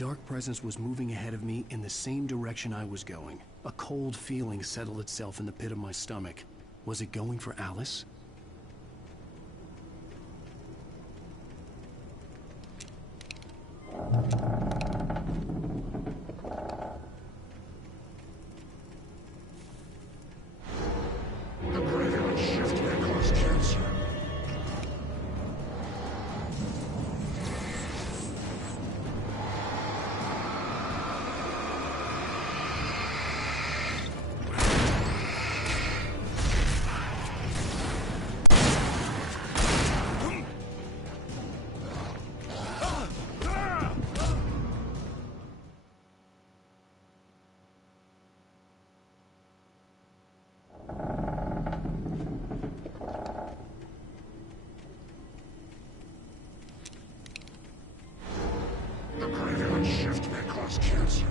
dark presence was moving ahead of me in the same direction I was going. A cold feeling settled itself in the pit of my stomach. Was it going for Alice? The graveyard shift may cause cancer. The graveyard shift may cause cancer.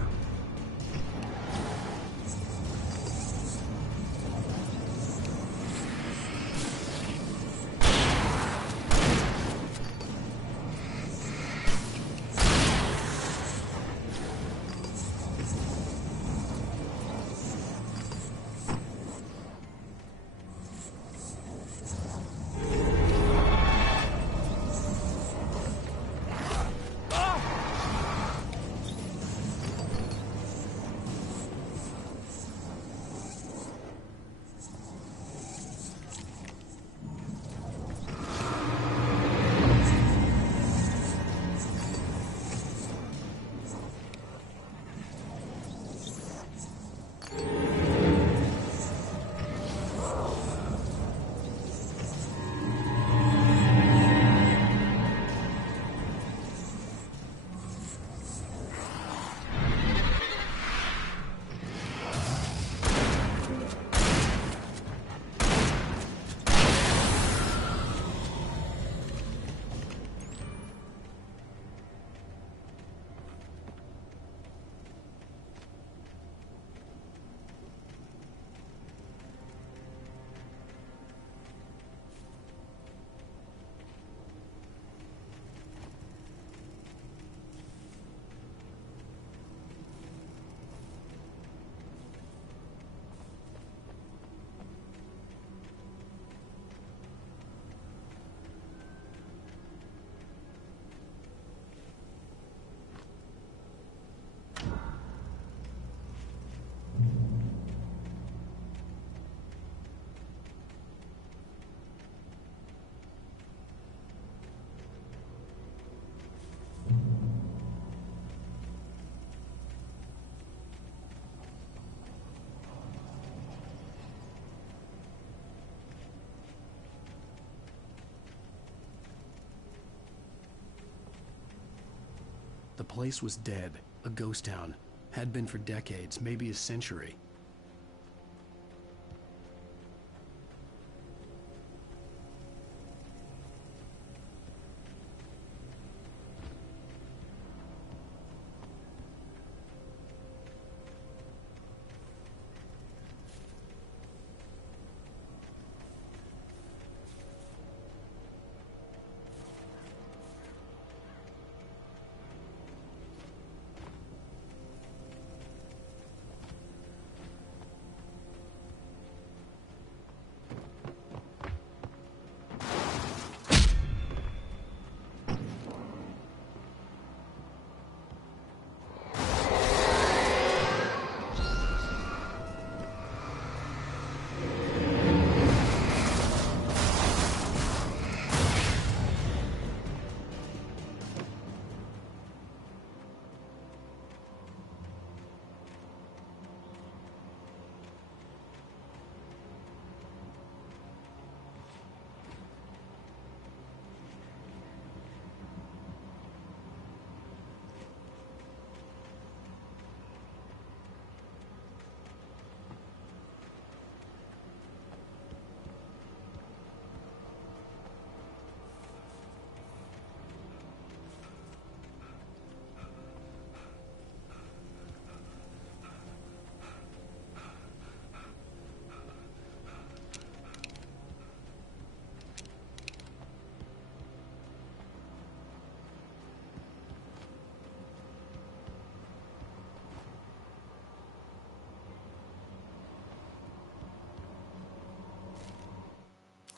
The place was dead, a ghost town. Had been for decades, maybe a century.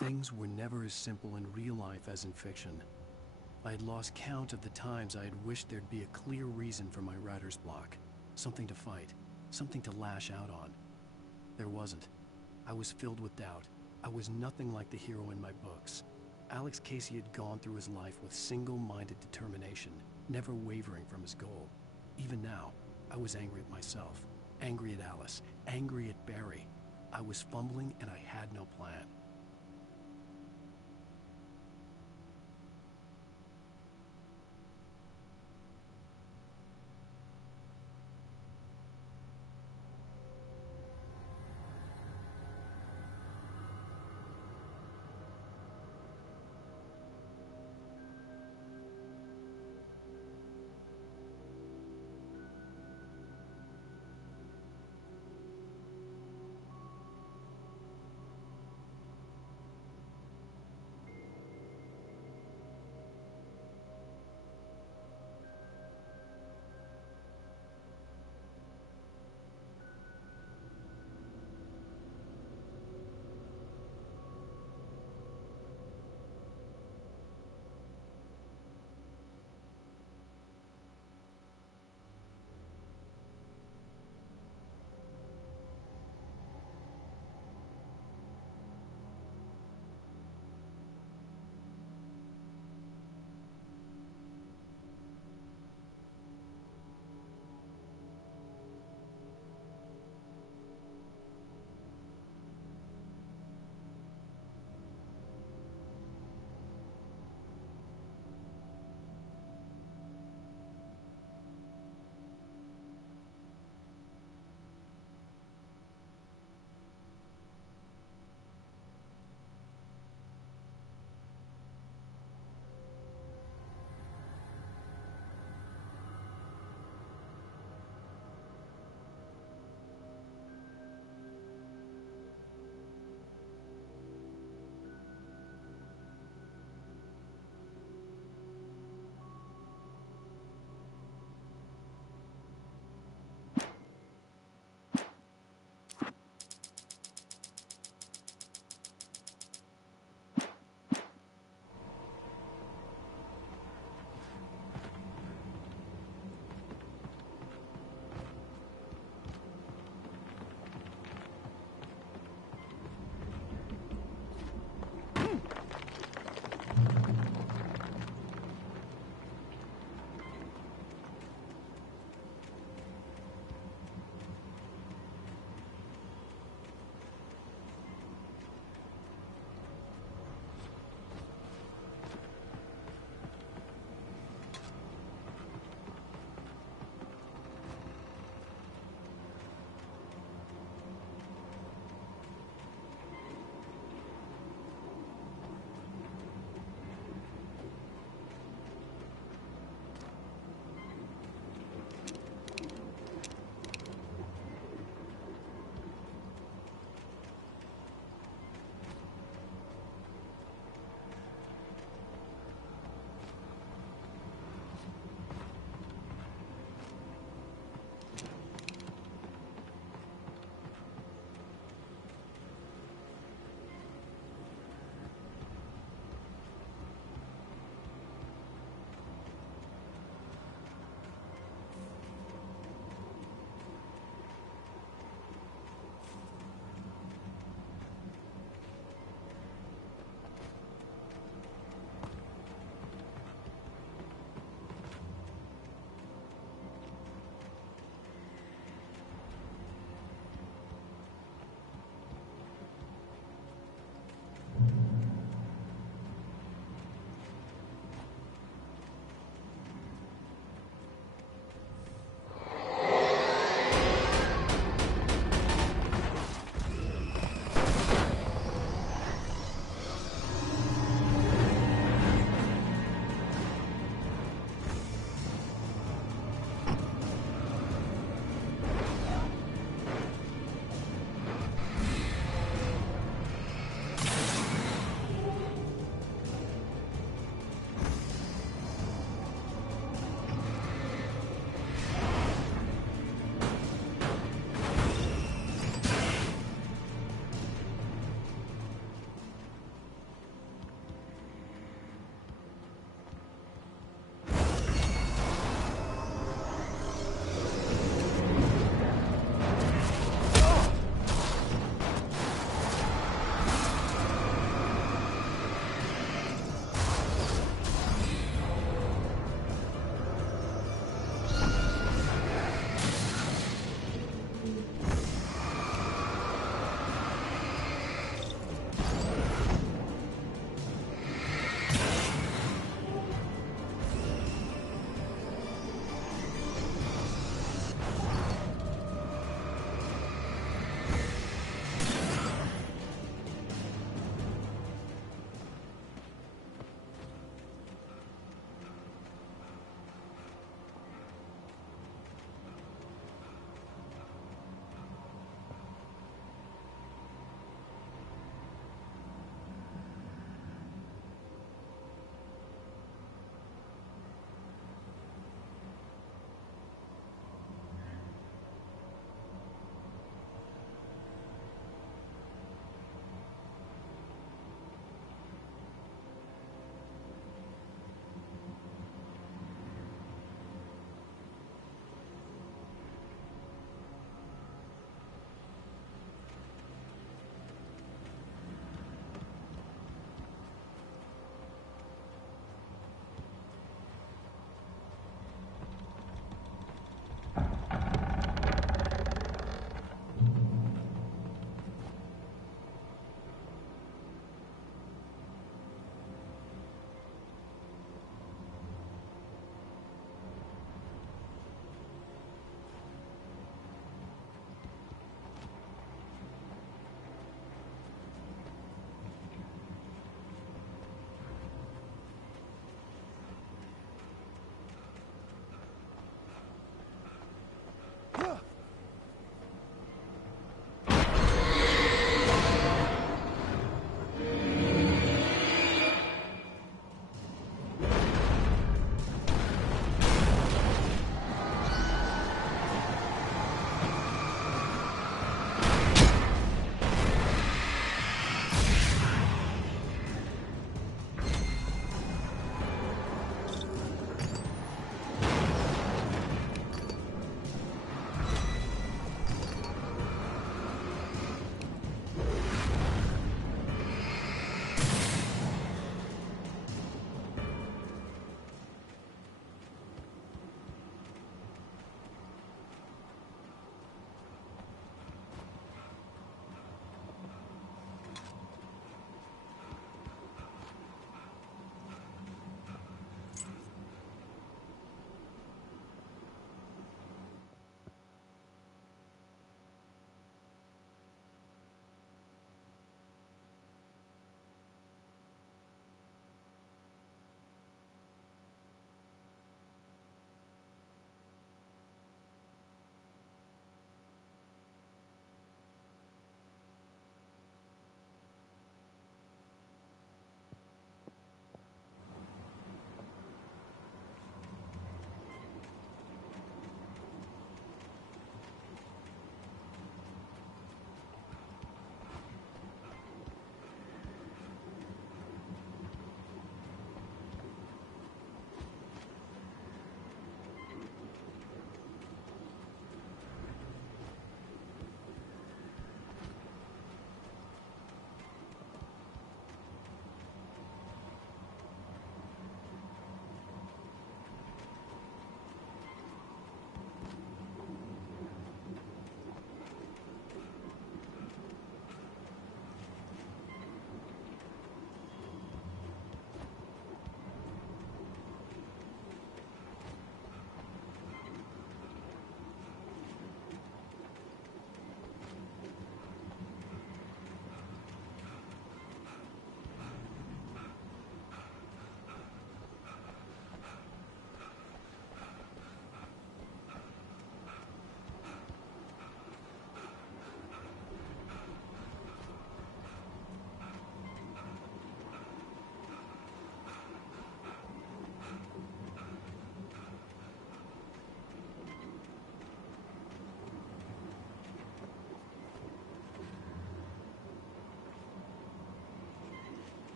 Things were never as simple in real life as in fiction. I had lost count of the times I had wished there'd be a clear reason for my writer's block. Something to fight, something to lash out on. There wasn't. I was filled with doubt. I was nothing like the hero in my books. Alex Casey had gone through his life with single-minded determination, never wavering from his goal. Even now, I was angry at myself, angry at Alice, angry at Barry. I was fumbling and I had no plan.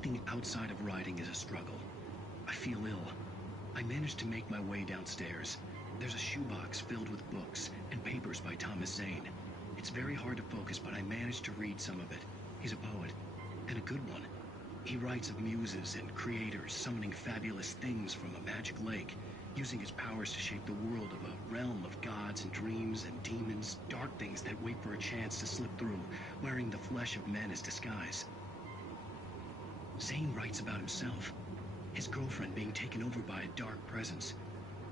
Anything outside of riding is a struggle. I feel ill. I managed to make my way downstairs. There's a shoebox filled with books and papers by Thomas Zane. It's very hard to focus, but I managed to read some of it. He's a poet, and a good one. He writes of muses and creators summoning fabulous things from a magic lake, using his powers to shape the world of a realm of gods and dreams and demons, dark things that wait for a chance to slip through, wearing the flesh of men as disguise. Zane writes about himself, his girlfriend being taken over by a dark presence,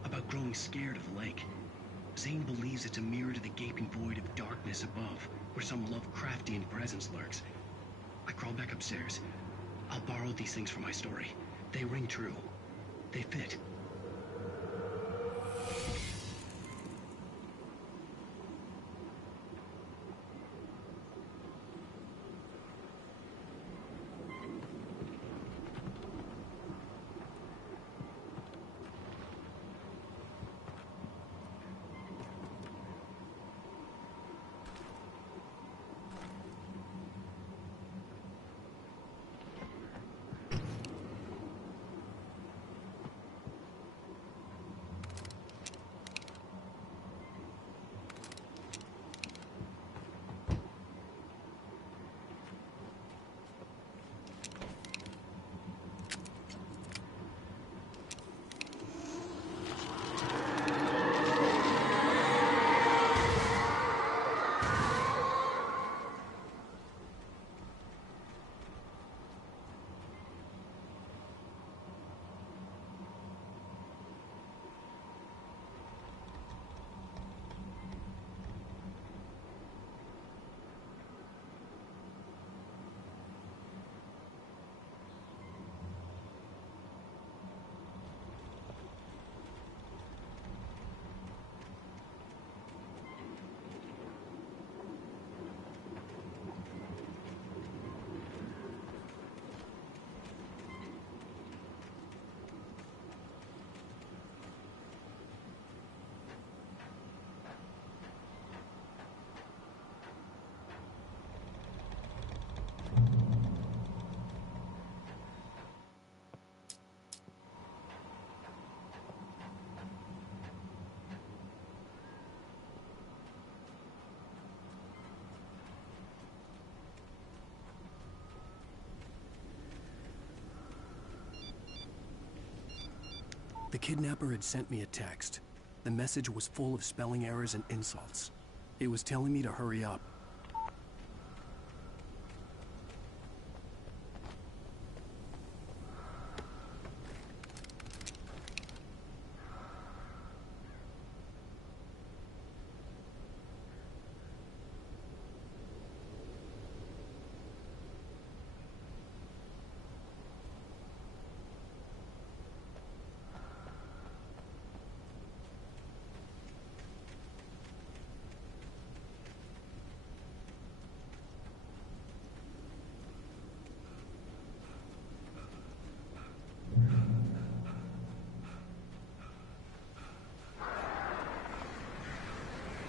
about growing scared of the lake. Zane believes it's a mirror to the gaping void of darkness above, where some Lovecraftian presence lurks. I crawl back upstairs. I'll borrow these things for my story. They ring true. They fit. The kidnapper had sent me a text. The message was full of spelling errors and insults. It was telling me to hurry up.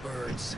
Birds.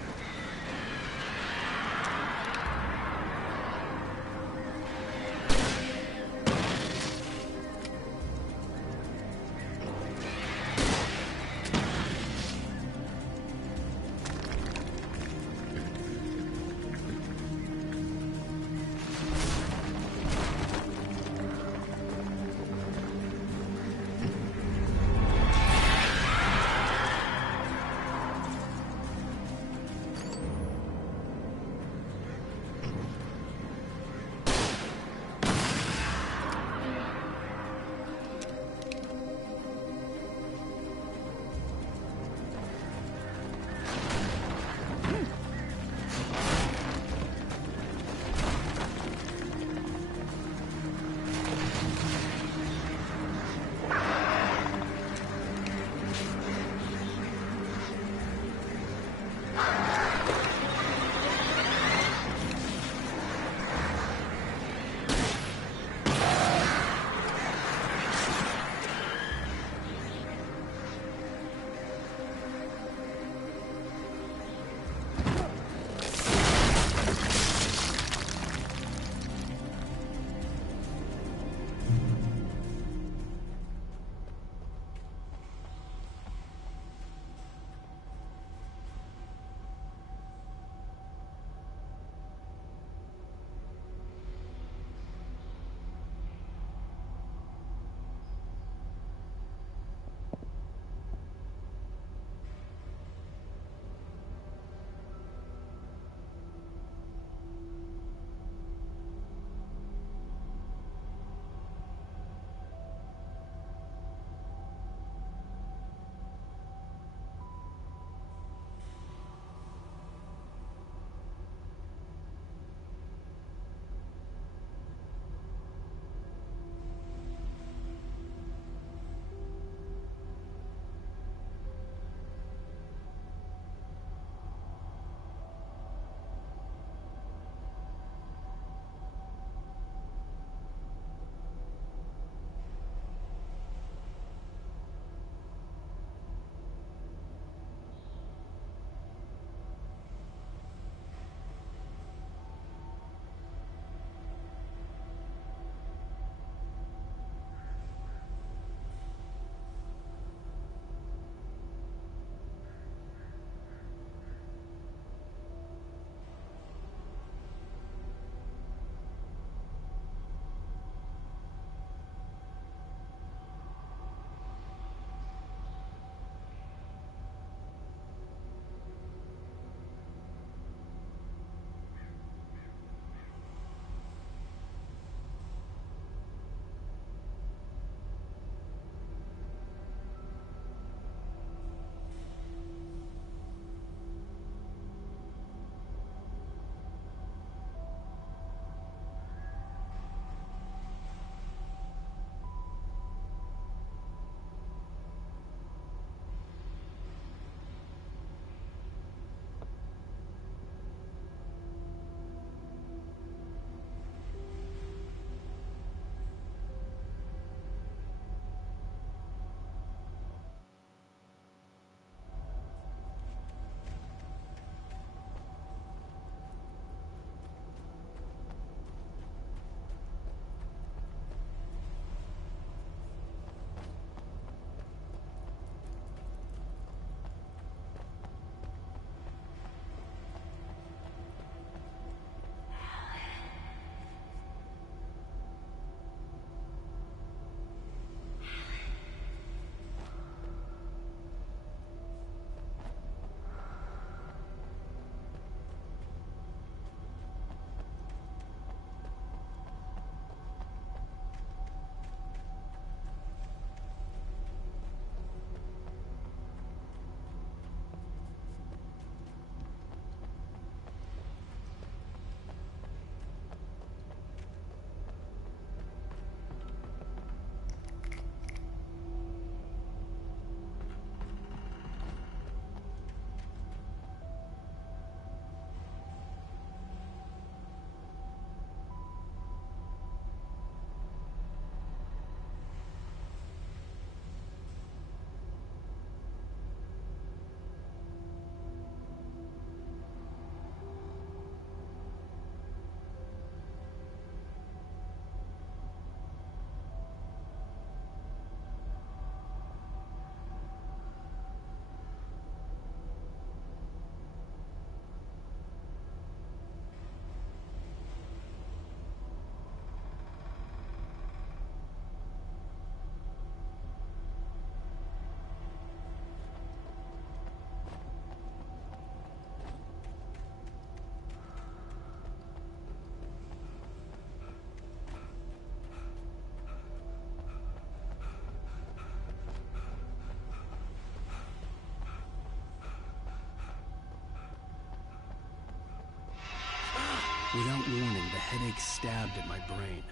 Without warning, the headache stabbed at my brain.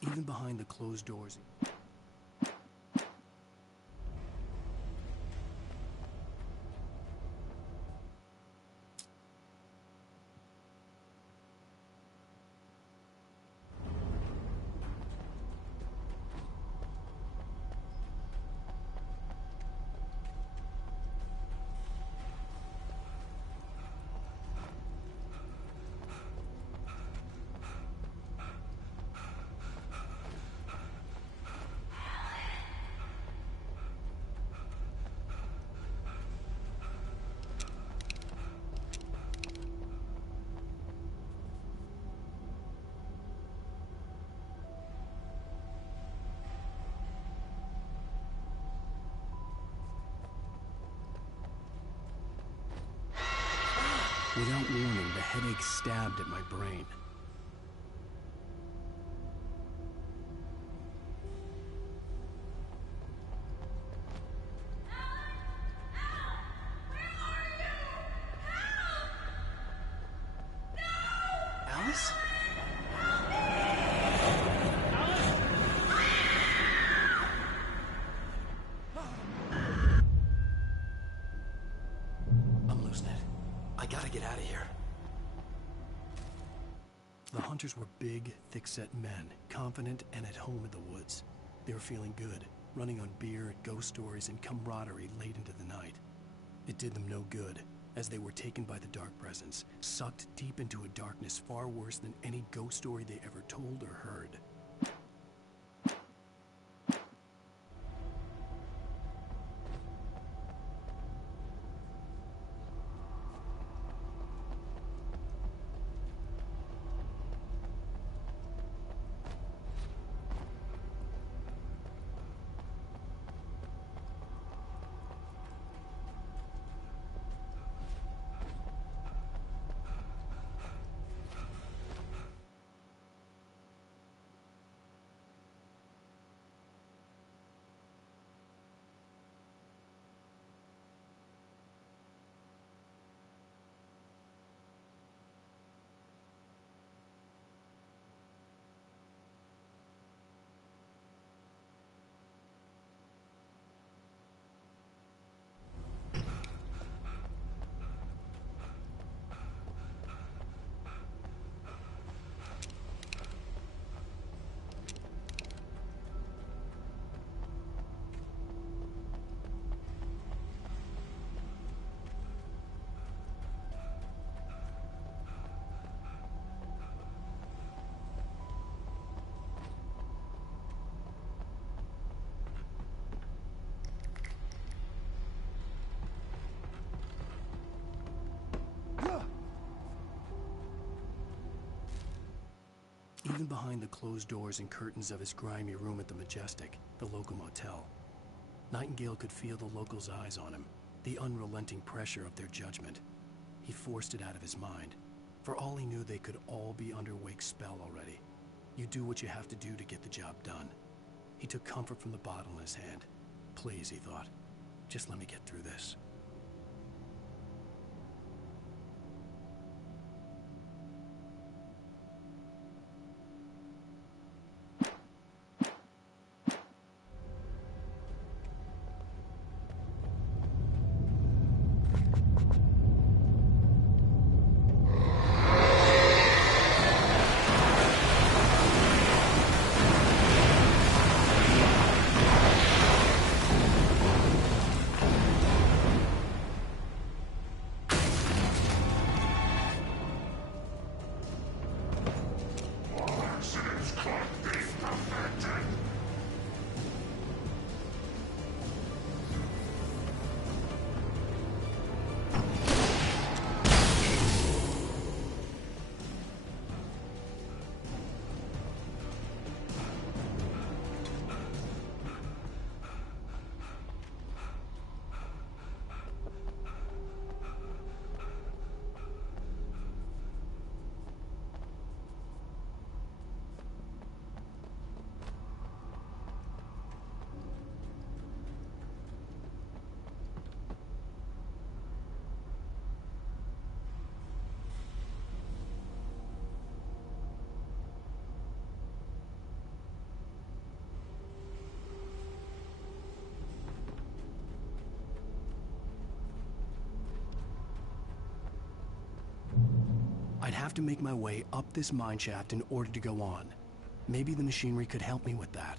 Even behind the closed doors. Without warning, the headache stabbed at my brain. Alice? I'm losing it. I gotta get out of here. The hunters were big, thick-set men, confident and at home in the woods. They were feeling good, running on beer, ghost stories, and camaraderie late into the night. It did them no good, as they were taken by the dark presence, sucked deep into a darkness far worse than any ghost story they ever told or heard. Even behind the closed doors and curtains of his grimy room at the Majestic, the local motel, Nightingale could feel the locals' eyes on him, the unrelenting pressure of their judgment. He forced it out of his mind. For all he knew, they could all be under Wake's spell already. You do what you have to do to get the job done. He took comfort from the bottle in his hand. Please, he thought, just let me get through this. have to make my way up this mine shaft in order to go on. Maybe the machinery could help me with that.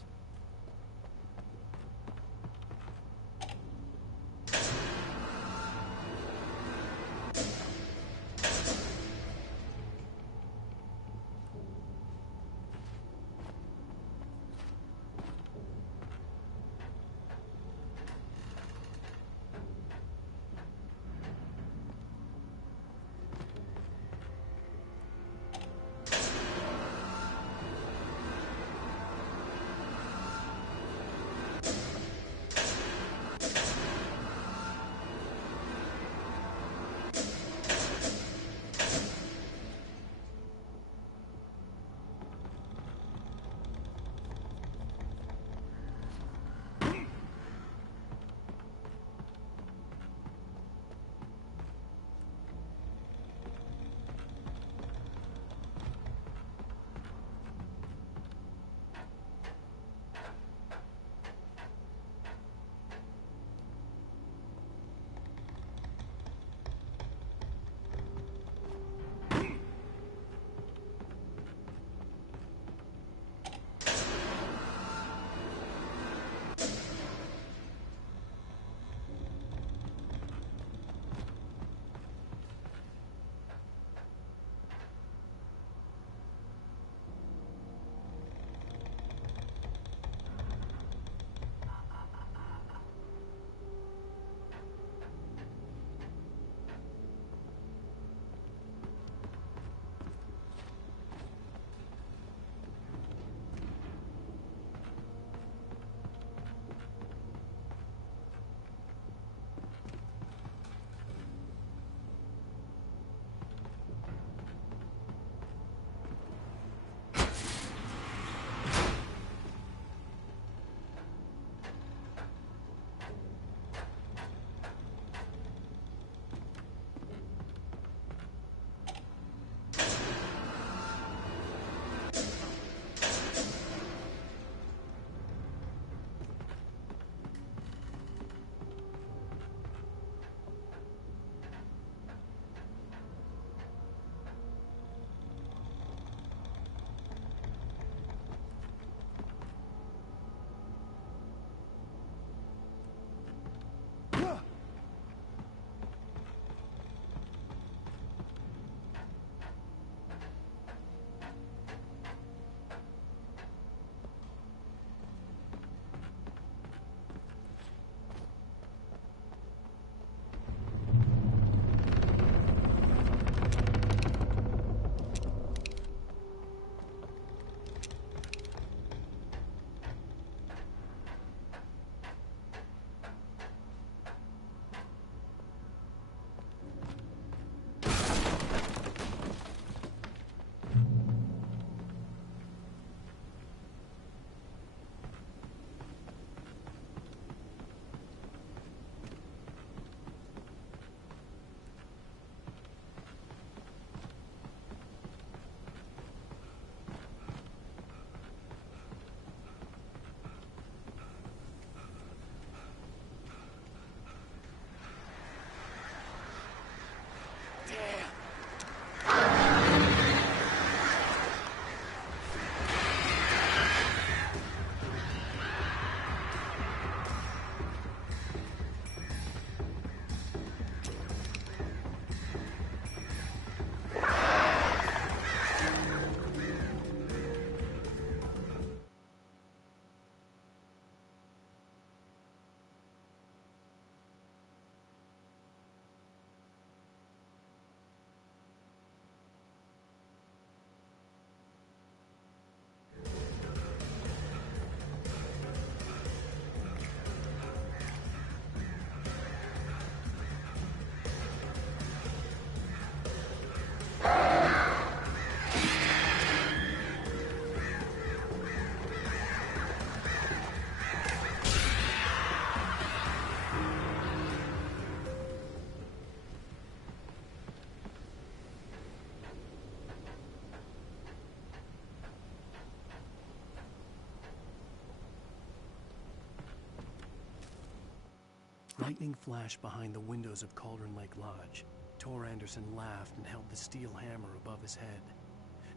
Lightning flashed behind the windows of Cauldron Lake Lodge. Tor Anderson laughed and held the steel hammer above his head.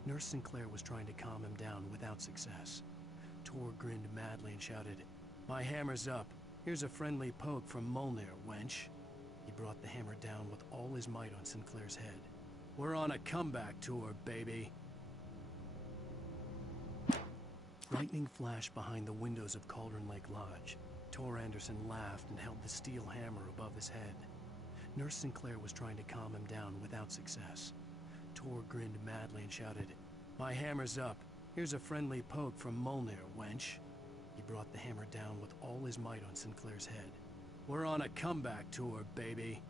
Nurse Sinclair was trying to calm him down without success. Tor grinned madly and shouted, "My hammer's up. Here's a friendly poke from Molnir, wench." He brought the hammer down with all his might on Sinclair's head. "We're on a comeback tour, baby." Lightning flashed behind the windows of Cauldron Lake Lodge. Tor Anderson laughed and held the steel hammer above his head. Nurse Sinclair was trying to calm him down without success. Tor grinned madly and shouted, "My hammer's up. Here's a friendly poke from Molnir, wench." He brought the hammer down with all his might on Sinclair's head. "We're on a comeback tour, baby."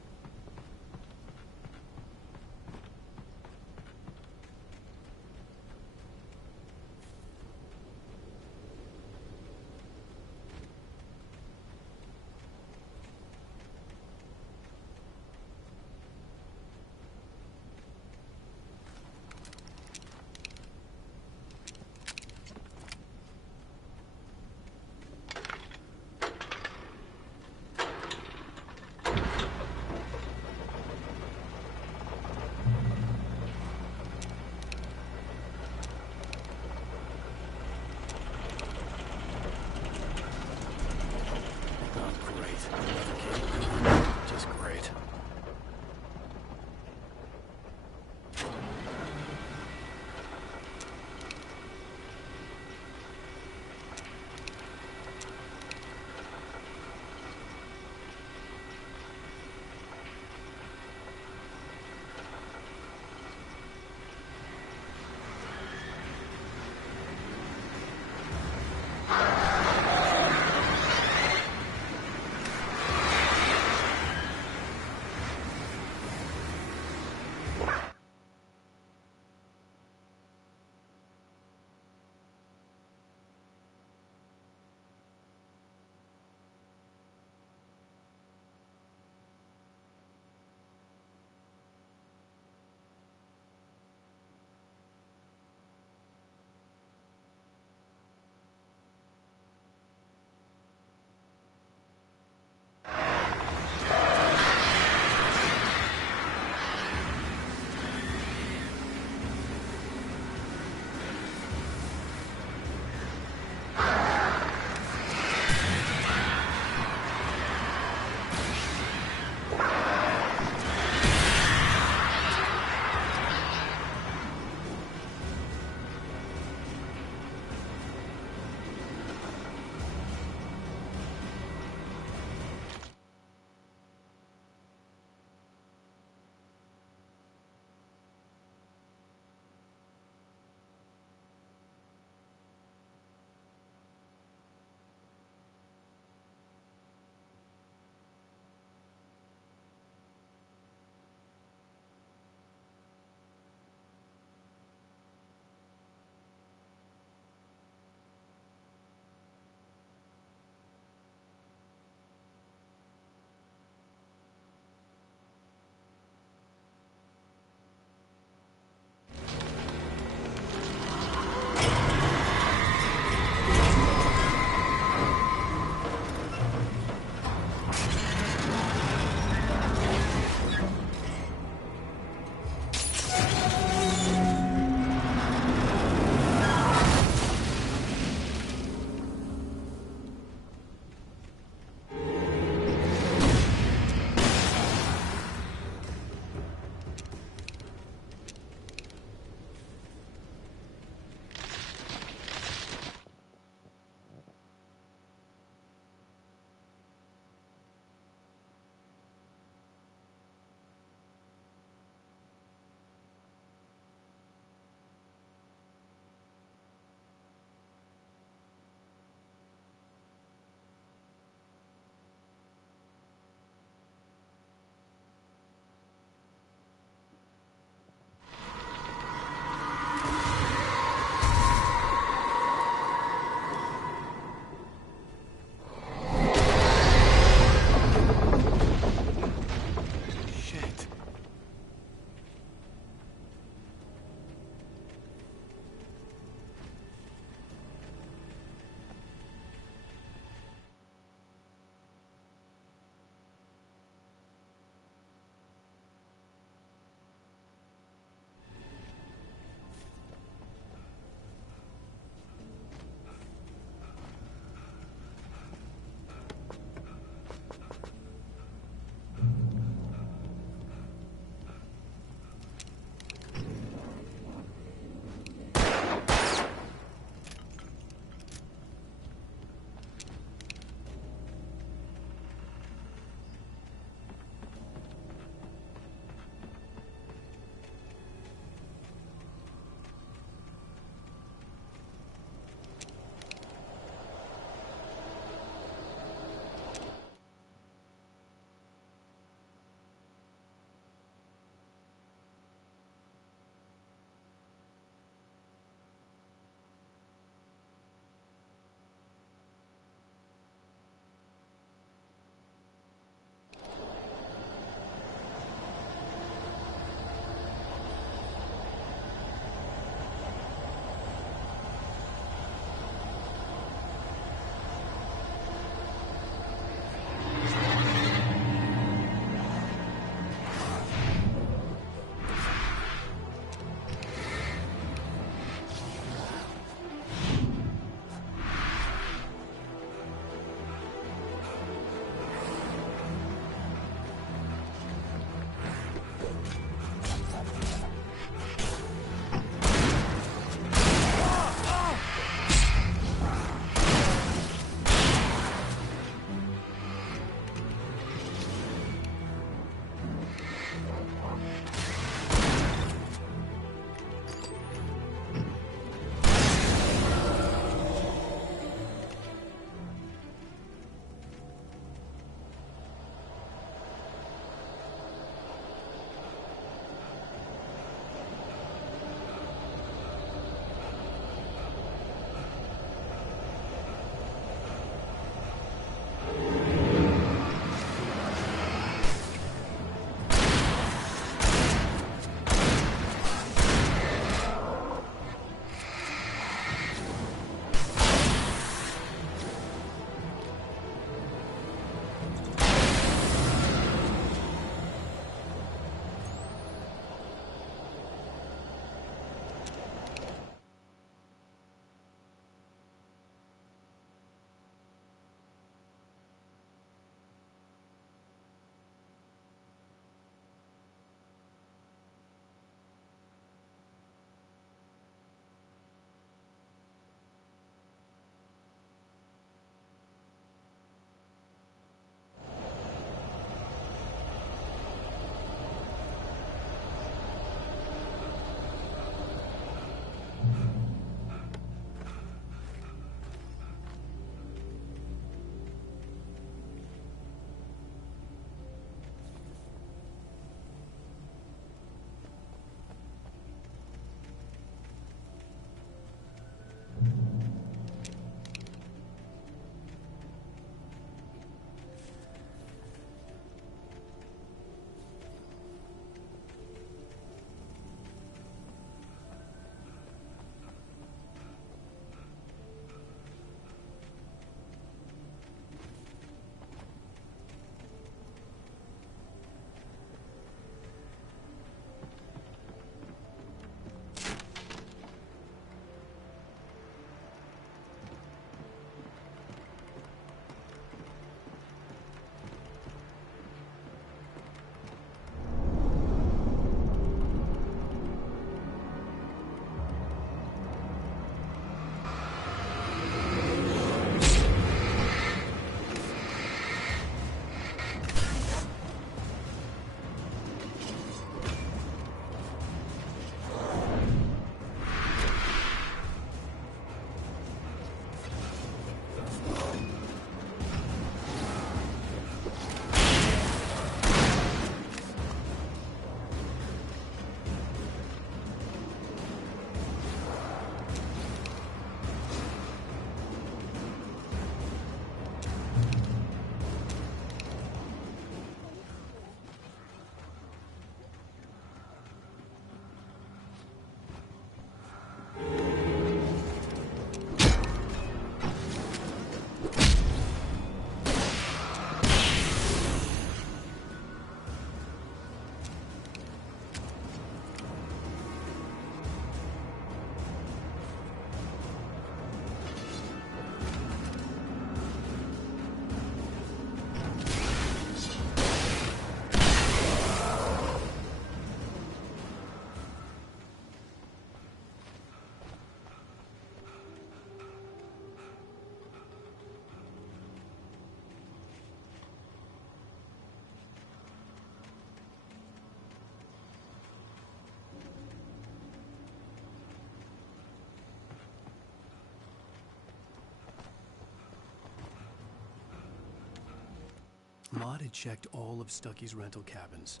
Maud had checked all of Stucky's rental cabins.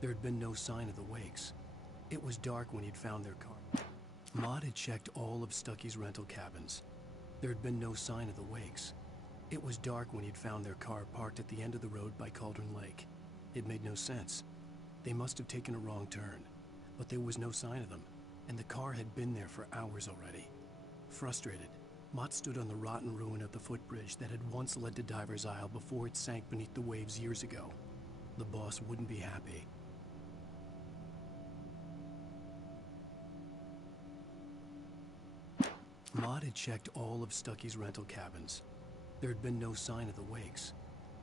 There had been no sign of the wakes. It was dark when he'd found their car. Maud had checked all of Stucky's rental cabins. There had been no sign of the wakes. It was dark when he'd found their car parked at the end of the road by Cauldron Lake. It made no sense. They must have taken a wrong turn, but there was no sign of them, and the car had been there for hours already. Frustrated, Mott stood on the rotten ruin of the footbridge that had once led to Diver's Isle before it sank beneath the waves years ago. The boss wouldn't be happy. Maud had checked all of Stucky's rental cabins. There had been no sign of the wakes.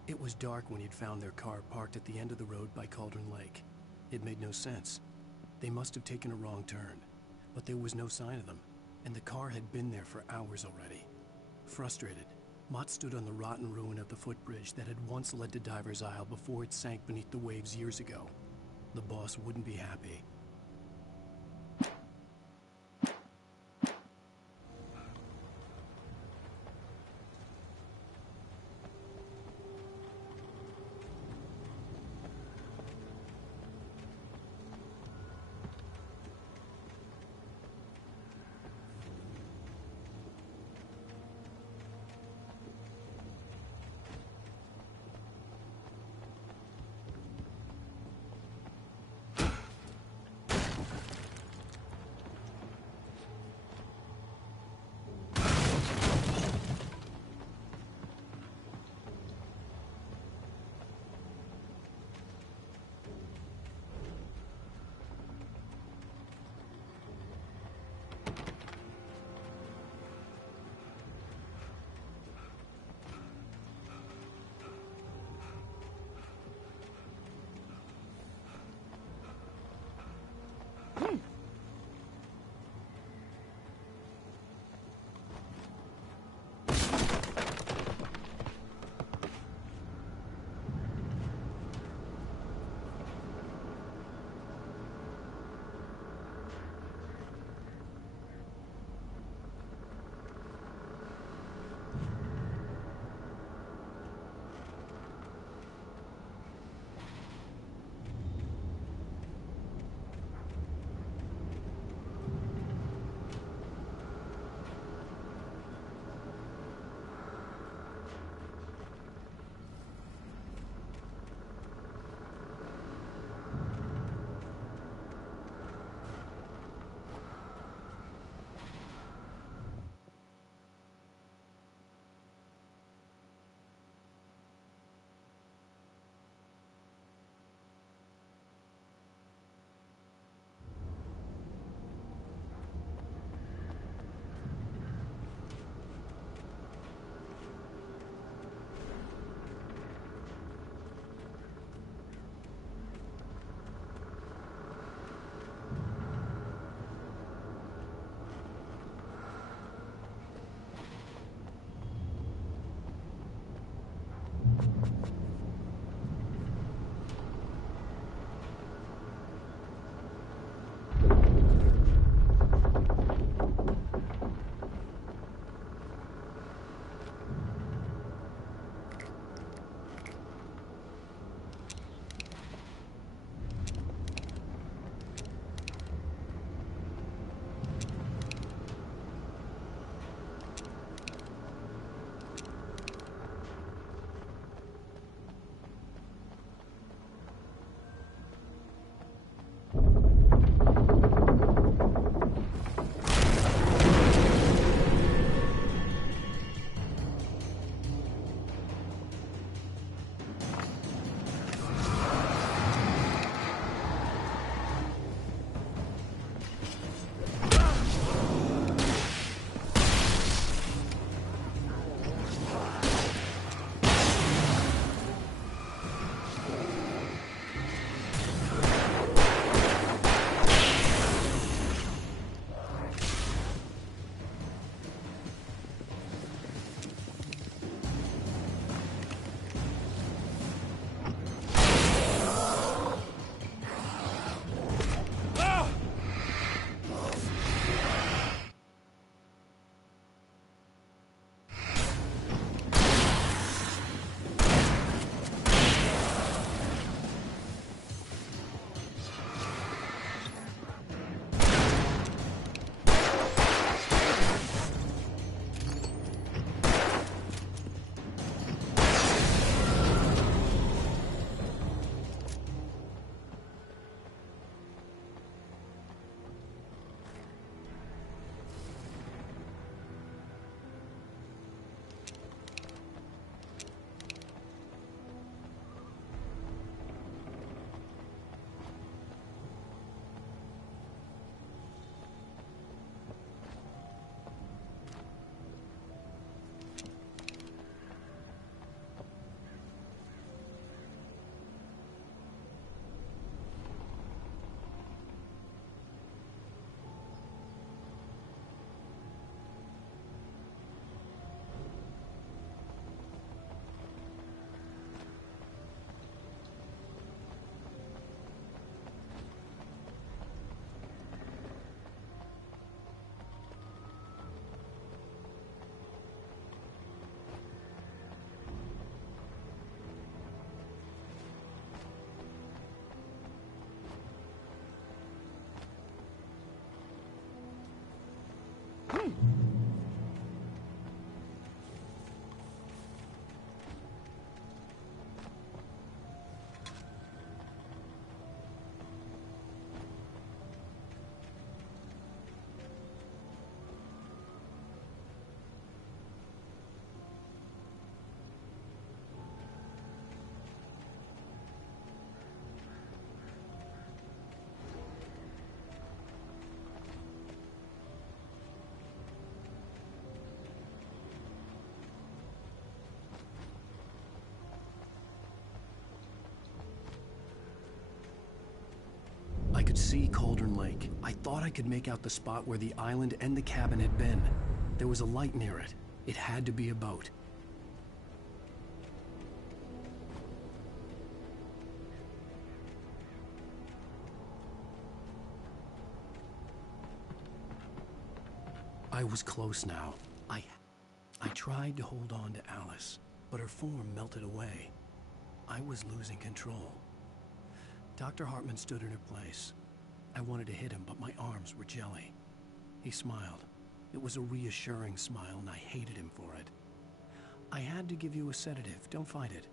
It was dark when he'd found their car parked at the end of the road by Cauldron Lake. It made no sense. They must have taken a wrong turn, but there was no sign of them, and the car had been there for hours already. Frustrated, Mott stood on the rotten ruin of the footbridge that had once led to Diver's Isle before it sank beneath the waves years ago. The boss wouldn't be happy. see Cauldron Lake. I thought I could make out the spot where the island and the cabin had been. There was a light near it. It had to be a boat. I was close now. I tried to hold on to Alice, but her form melted away. I was losing control. Dr. Hartman stood in her place. I wanted to hit him, but my arms were jelly. He smiled. It was a reassuring smile, and I hated him for it. I had to give you a sedative. Don't fight it.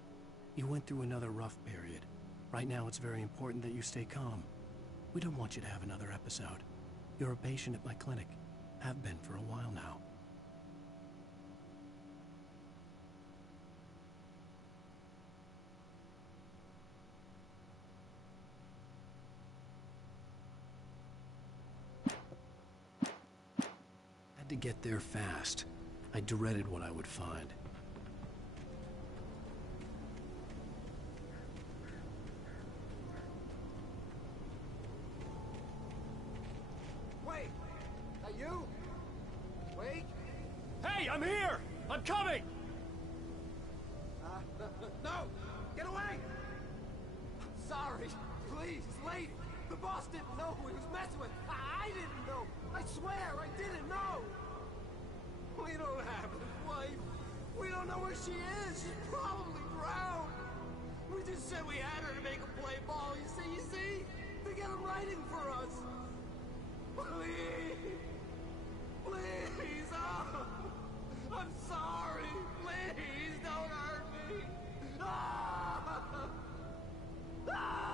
You went through another rough period. Right now, it's very important that you stay calm. We don't want you to have another episode. You're a patient at my clinic. Have been for a while now. Had to get there fast. I dreaded what I would find. Wait! Are you? Wait! Hey, I'm here! I'm coming! No! Get away! Sorry. Please, lady. The boss didn't know who he was messing with. I didn't know. I swear, I didn't know. We don't have his wife. We don't know where she is. She's probably drowned. We just said we had her to make a play ball. You see? They got him writing for us. Please. Please. Oh. I'm sorry. Please don't hurt me. Ah! Ah!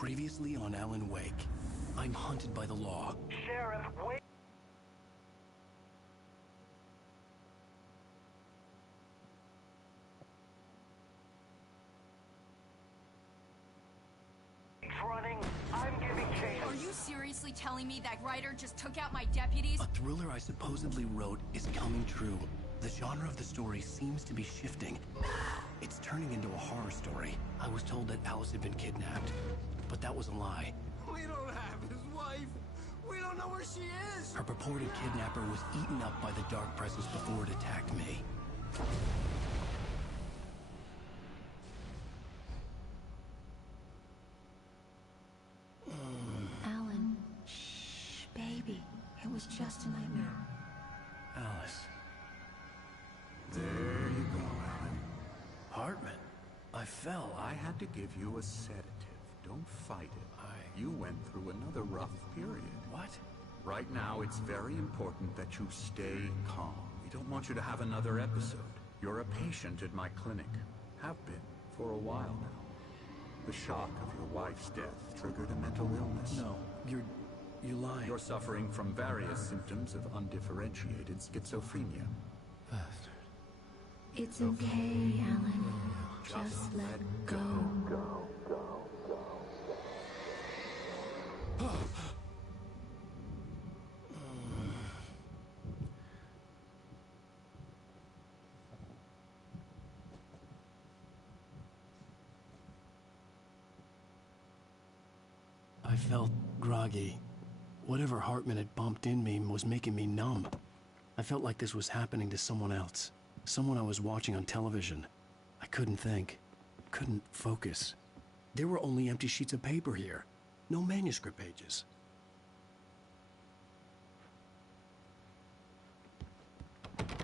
Previously on Alan Wake. I'm hunted by the law. Sheriff, wait. Running. I'm giving chase. Are you seriously telling me that Ryder just took out my deputies? A thriller I supposedly wrote is coming true. The genre of the story seems to be shifting. It's turning into a horror story. I was told that Alice had been kidnapped, but that was a lie. We don't have his wife. We don't know where she is. Her purported kidnapper was eaten up by the dark presence before it attacked me. Alan, shh, baby. It was just a nightmare. Alice. There you go, Alan. Hartman. I fell. I had to give you a sedative. Don't fight it. You went through another rough period. What? Right now, it's very important that you stay calm. We don't want you to have another episode. You're a patient at my clinic. Have been for a while now. The shock of your wife's death triggered a mental illness. No, you're lying. You're suffering from various symptoms of undifferentiated schizophrenia. Bastard. It's okay, Alan. Just let go. I felt groggy. Whatever Hartman had bumped in me was making me numb. I felt like this was happening to someone else. Someone I was watching on television. I couldn't think. Couldn't focus. There were only empty sheets of paper here. No manuscript pages.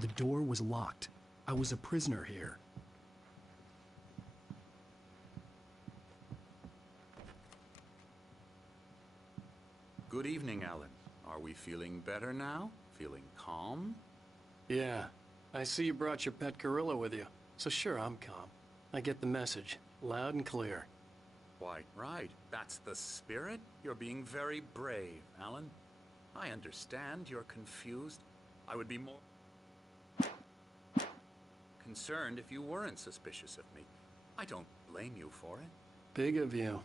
The door was locked. I was a prisoner here. Good evening, Alan. Are we feeling better now? Feeling calm? Yeah. I see you brought your pet gorilla with you. So sure, I'm calm. I get the message. Loud and clear. Quite right. That's the spirit. You're being very brave, Alan. I understand you're confused. I would be more concerned if you weren't suspicious of me. I don't blame you for it. Big of you.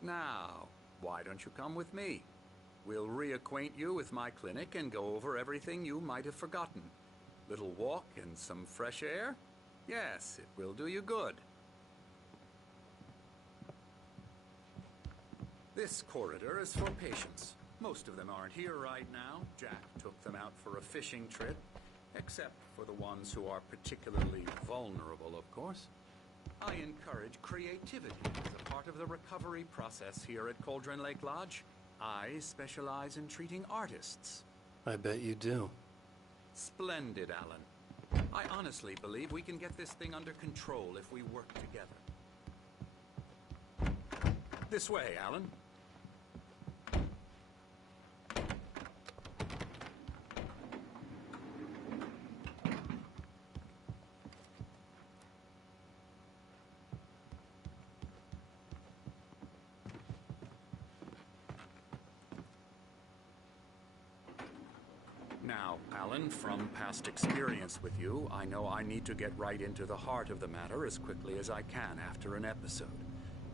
Now, why don't you come with me? We'll reacquaint you with my clinic and go over everything you might have forgotten. Little walk and some fresh air? Yes, it will do you good. This corridor is for patients. Most of them aren't here right now. Jack took them out for a fishing trip, except for the ones who are particularly vulnerable, of course. I encourage creativity as a part of the recovery process here at Cauldron Lake Lodge. I specialize in treating artists. I bet you do. Splendid, Alan. I honestly believe we can get this thing under control if we work together. This way, Alan. Now, Alan, from past experience with you, I know I need to get right into the heart of the matter as quickly as I can after an episode.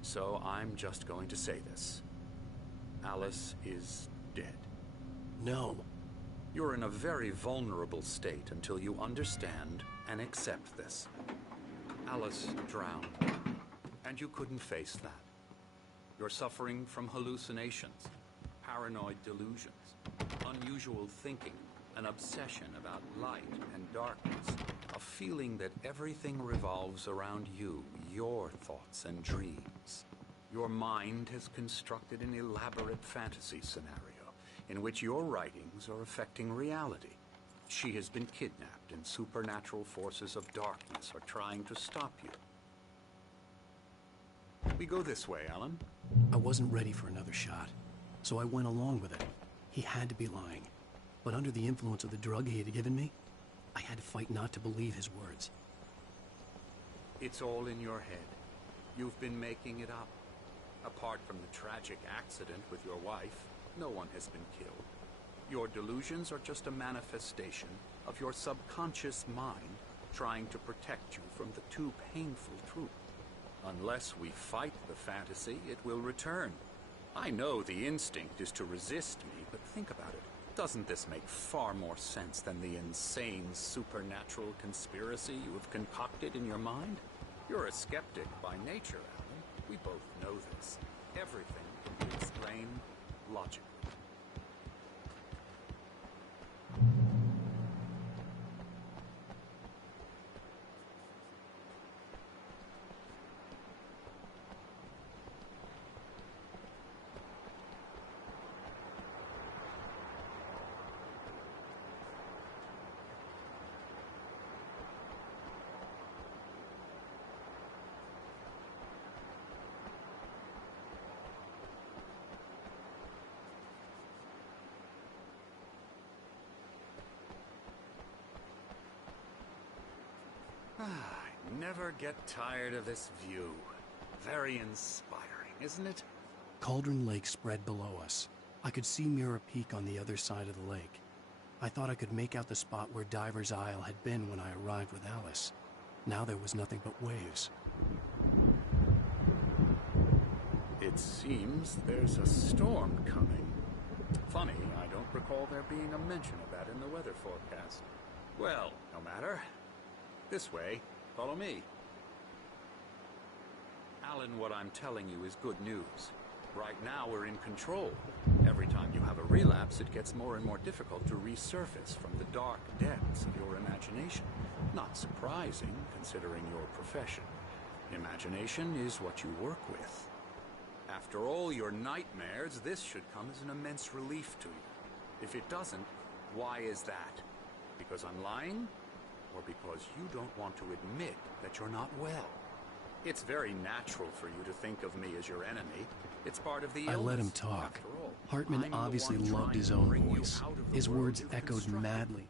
So I'm just going to say this. Alice is dead. No. You're in a very vulnerable state until you understand and accept this. Alice drowned, and you couldn't face that. You're suffering from hallucinations, paranoid delusions, unusual thinking, an obsession about light and darkness, a feeling that everything revolves around you, your thoughts and dreams. Your mind has constructed an elaborate fantasy scenario in which your writings are affecting reality. She has been kidnapped and supernatural forces of darkness are trying to stop you. We go this way, Alan. I wasn't ready for another shot, so I went along with it. He had to be lying. But under the influence of the drug he had given me, I had to fight not to believe his words. It's all in your head. You've been making it up. Apart from the tragic accident with your wife, no one has been killed. Your delusions are just a manifestation of your subconscious mind trying to protect you from the too painful truth. Unless we fight the fantasy, it will return. I know the instinct is to resist me, but think about it. Doesn't this make far more sense than the insane supernatural conspiracy you have concocted in your mind? You're a skeptic by nature, Alan. We both know this. Everything can be explained logically. I never get tired of this view. Very inspiring, isn't it? Cauldron Lake spread below us. I could see Mirror Peak on the other side of the lake. I thought I could make out the spot where Diver's Isle had been when I arrived with Alice. Now there was nothing but waves. It seems there's a storm coming. Funny, I don't recall there being a mention of that in the weather forecast. Well, no matter. This way. Follow me. Alan, what I'm telling you is good news. Right now we're in control. Every time you have a relapse, it gets more and more difficult to resurface from the dark depths of your imagination. Not surprising, considering your profession. Imagination is what you work with. After all your nightmares, this should come as an immense relief to you. If it doesn't, why is that? Because I'm lying? Or because you don't want to admit that you're not well? It's very natural for you to think of me as your enemy. It's part of the illness. I let him talk. After all, Hartman I'm the obviously one loved trying his to own bring you voice. out of the His world words you've echoed constructed. madly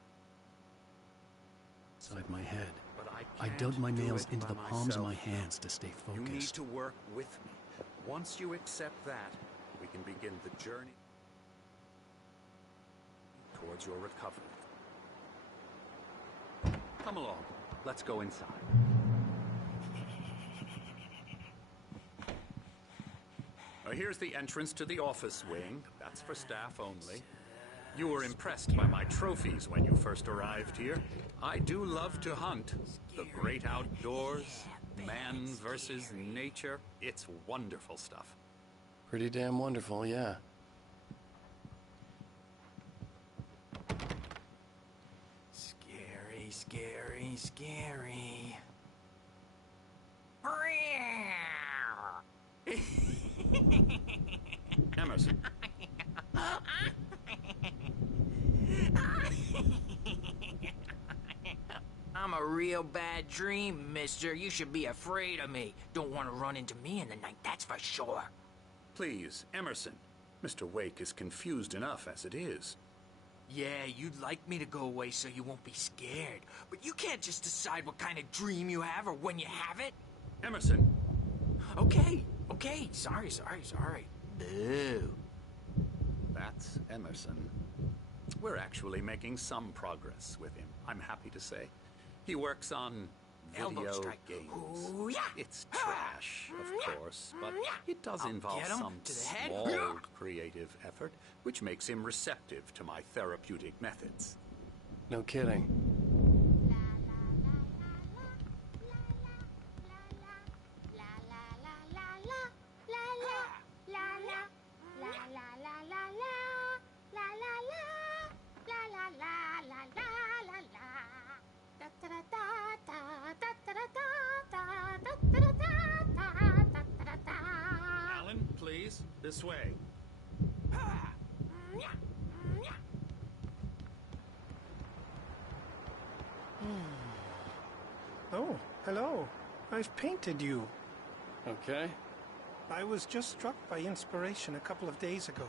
inside my head. But I can't dug my do nails it into by the palms of my myself. hands to stay You need focused. to work with me. Once you accept that, we can begin the journey towards your recovery. Come along. Let's go inside. Here's the entrance to the office wing. That's for staff only. You were impressed by my trophies when you first arrived here. I do love to hunt. The great outdoors, man versus nature. It's wonderful stuff. Pretty damn wonderful, yeah. Scary, scary, scary. Emerson. I'm a real bad dream, mister. You should be afraid of me. Don't want to run into me in the night, that's for sure. Please, Emerson. Mr. Wake is confused enough as it is. Yeah, you'd like me to go away so you won't be scared. But you can't just decide what kind of dream you have or when you have it. Emerson. Okay. Sorry. Boo. That's Emerson. We're actually making some progress with him, I'm happy to say. He works on Elbow video strike. games. Ooh, yeah. It's trash, of course, but it does I'll involve get him some to the head. small creative effort, which makes him receptive to my therapeutic methods. No kidding. Alan, please, this way. Oh, hello. I've painted you. Okay. I was just struck by inspiration a couple of days ago.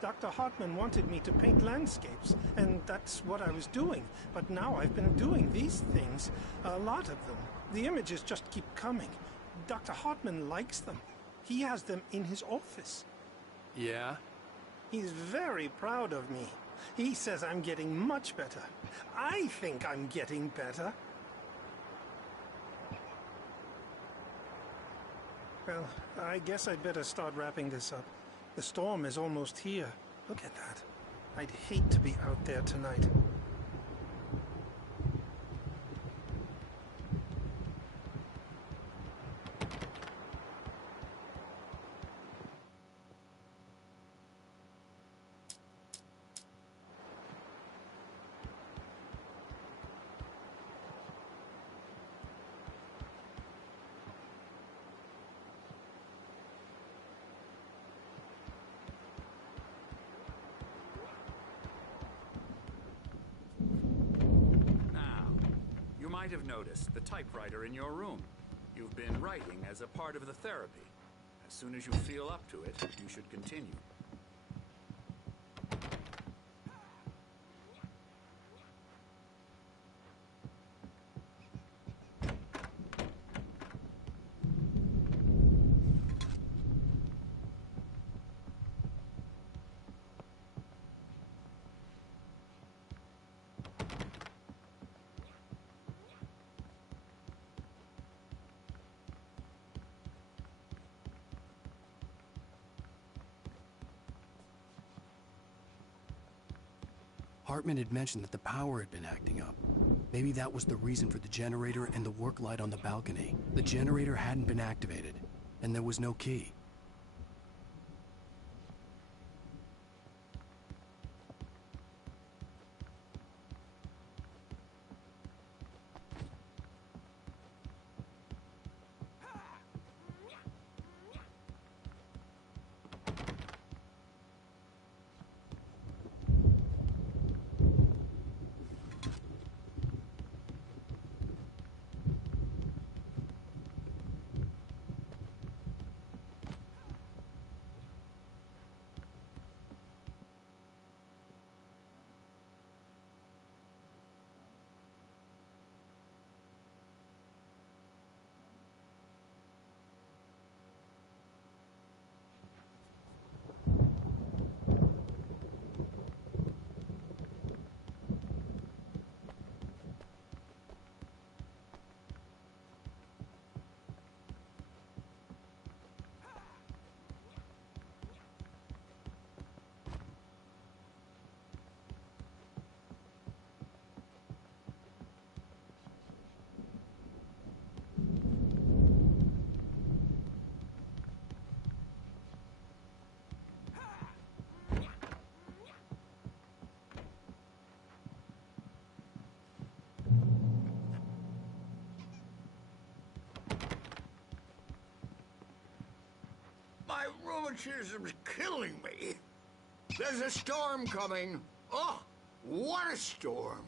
Dr. Hartman wanted me to paint landscapes, and that's what I was doing. But now I've been doing these things, a lot of them. The images just keep coming. Dr. Hartman likes them. He has them in his office. Yeah? He's very proud of me. He says I'm getting much better. I think I'm getting better. Well, I guess I'd better start wrapping this up. The storm is almost here. Look at that. I'd hate to be out there tonight. You might have noticed the typewriter in your room. You've been writing as a part of the therapy. As soon as you feel up to it, you should continue. Hartman had mentioned that the power had been acting up. Maybe that was the reason for the generator and the work light on the balcony. The generator hadn't been activated, and there was no key. My rheumatism's killing me. There's a storm coming. Oh, what a storm.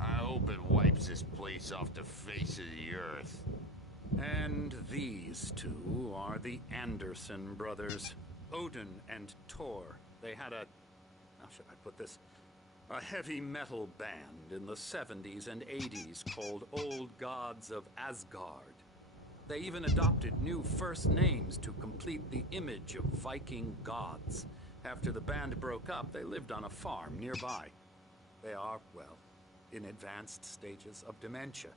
I hope it wipes this place off the face of the earth. And these two are the Anderson brothers, Odin and Tor. They had a, how should I put this, a heavy metal band in the 70s and 80s called Old Gods of Asgard. They even adopted new first names to complete the image of Viking gods. After the band broke up, they lived on a farm nearby. They are, well, in advanced stages of dementia.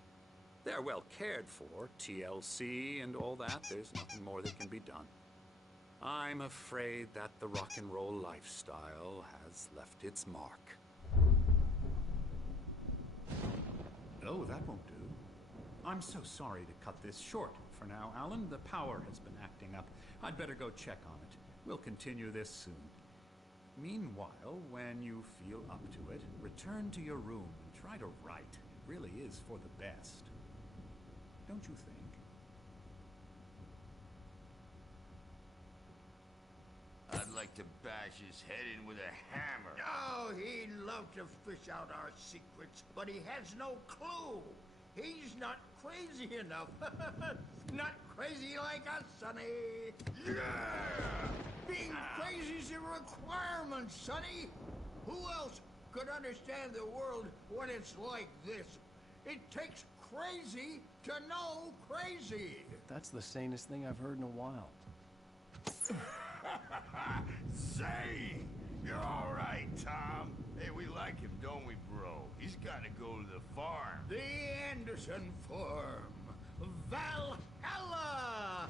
They're well cared for, TLC and all that. There's nothing more that can be done. I'm afraid that the rock and roll lifestyle has left its mark. Oh, that won't do. I'm so sorry to cut this short for now, Alan. The power has been acting up. I'd better go check on it. We'll continue this soon. Meanwhile, when you feel up to it, return to your room and try to write. It really is for the best. Don't you think? I'd like to bash his head in with a hammer. Oh, he'd love to fish out our secrets, but he has no clue. He's not crazy enough. Not crazy like us, Sonny. Yeah! Being crazy's a requirement, Sonny. Who else could understand the world when it's like this? It takes crazy to know crazy. That's the sanest thing I've heard in a while. Say, you're all right, Tom. Hey, we like him, don't we, bro? He's got to go to the farm. The Anderson Farm. Valhalla!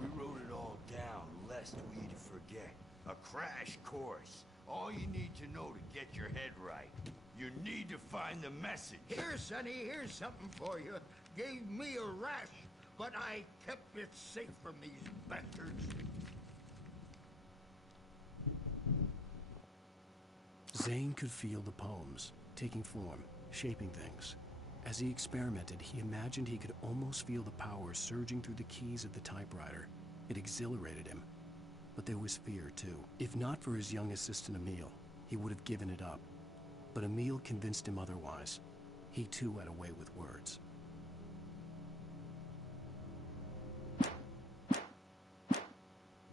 We wrote it all down, lest we'd forget. A crash course. All you need to know to get your head right. You need to find the message. Here, Sonny, here's something for you. Gave me a rash, but I kept it safe from these bastards. Zane could feel the poems, taking form, shaping things. As he experimented, he imagined he could almost feel the power surging through the keys of the typewriter. It exhilarated him. But there was fear, too. If not for his young assistant Emil, he would have given it up. But Emil convinced him otherwise. He too had a way with words.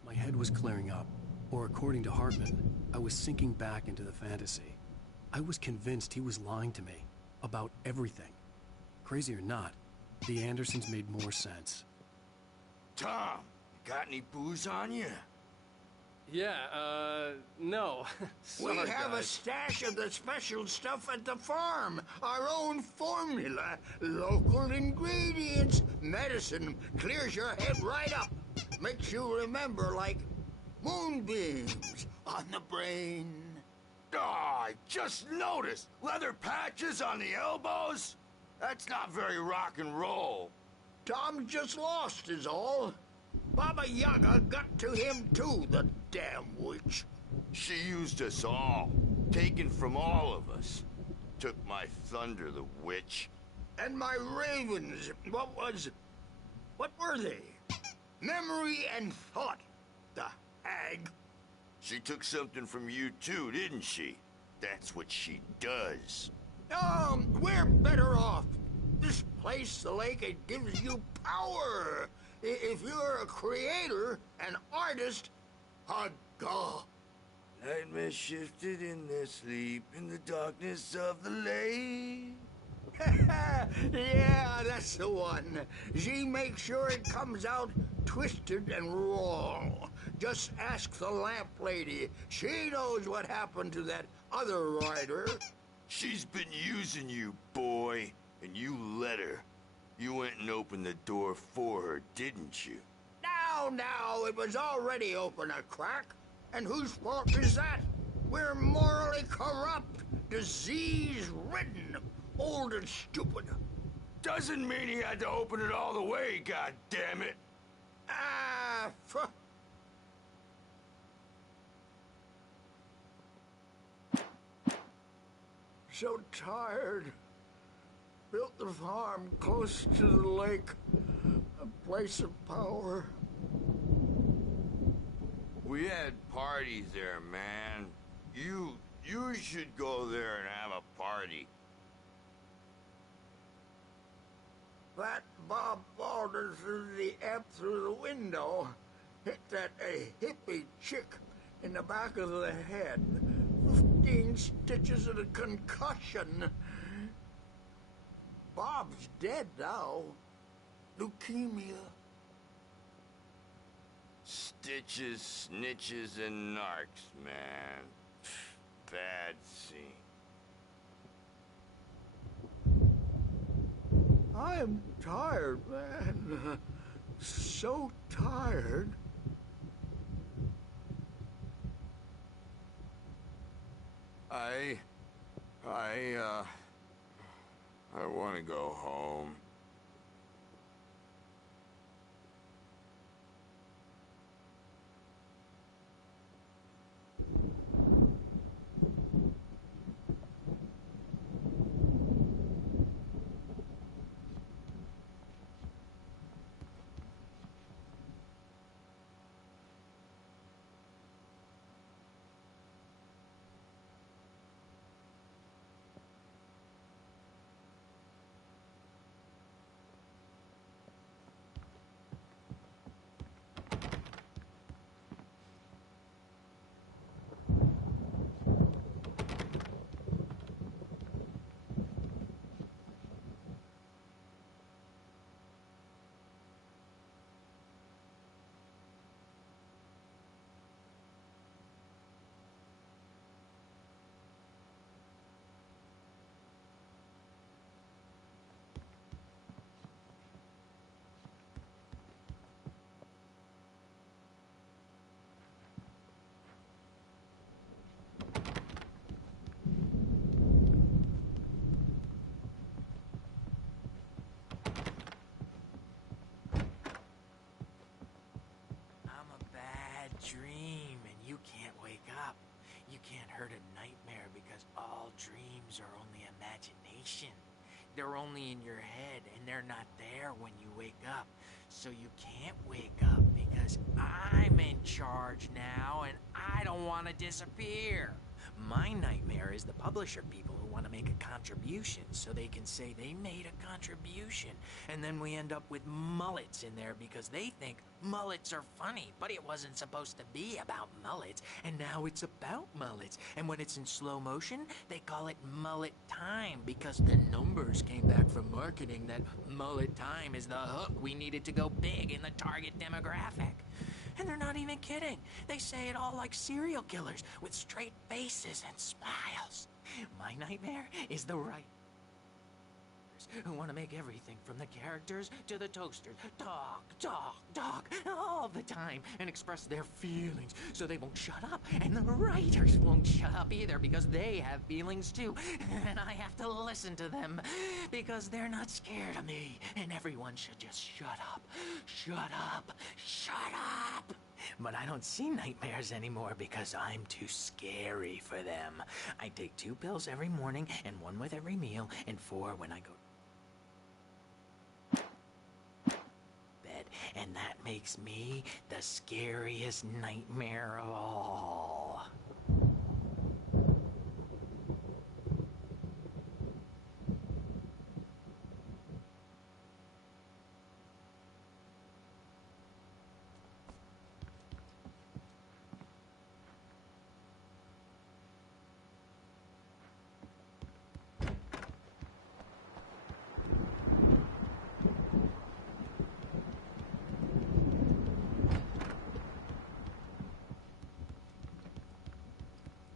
My head was clearing up, or according to Hartman, I was sinking back into the fantasy. I was convinced he was lying to me about everything. Crazy or not, the Andersons made more sense. Tom, got any booze on you? Yeah, no. Sorry, We have a guys. stash of the special stuff at the farm. Our own formula. Local ingredients. Medicine clears your head right up. Makes you remember like moonbeams on the brain. Oh, I just noticed. Leather patches on the elbows? That's not very rock and roll. Tom just lost is all. Baba Yaga got to him too, the damn witch. She used us all. Taken from all of us. Took my thunder, the witch. And my ravens, what were they? Memory and thought, the hag. She took something from you too, didn't she? That's what she does. We're better off. This place, the lake, it gives you power. If you're a creator, an artist, God. Nightmare shifted in their sleep in the darkness of the lake. Yeah, that's the one. She makes sure it comes out twisted and wrong. Just ask the lamp lady. She knows what happened to that other rider. She's been using you, boy, and you let her. You went and opened the door for her, didn't you? Now, it was already open a crack. And whose fault is that? We're morally corrupt, disease-ridden, old and stupid. Doesn't mean he had to open it all the way, goddammit. So tired. Built the farm close to the lake. A place of power. We had parties there, man. You should go there and have a party. That Bob Baldwin threw the amp through the window. Hit that hippie chick in the back of the head. 15 stitches and a concussion. Bob's dead now. Leukemia. Stitches, snitches, and narcs, man. Bad scene. I'm tired, man. So tired. I want to go home. dream and you can't wake up. You can't hurt a nightmare because all dreams are only imagination. They're only in your head and they're not there when you wake up. So you can't wake up because I'm in charge now and I don't want to disappear. My nightmare is the publisher people who want to make a contribution so they can say they made a contribution. And then we end up with mullets in there because they think mullets are funny. But it wasn't supposed to be about mullets. And now it's about mullets. And when it's in slow motion, they call it mullet time because the numbers came back from marketing that mullet time is the hook we needed to go big in the target demographic. And they're not even kidding. They say it all like serial killers with straight faces and smiles. My nightmare is the writers who want to make everything from the characters to the toasters talk all the time and express their feelings so they won't shut up. And the writers won't shut up either because they have feelings too. And I have to listen to them because they're not scared of me. And everyone should just shut up. Shut up. Shut up. But I don't see nightmares anymore because I'm too scary for them. I take 2 pills every morning and 1 with every meal and 4 when I go bed. And that makes me the scariest nightmare of all.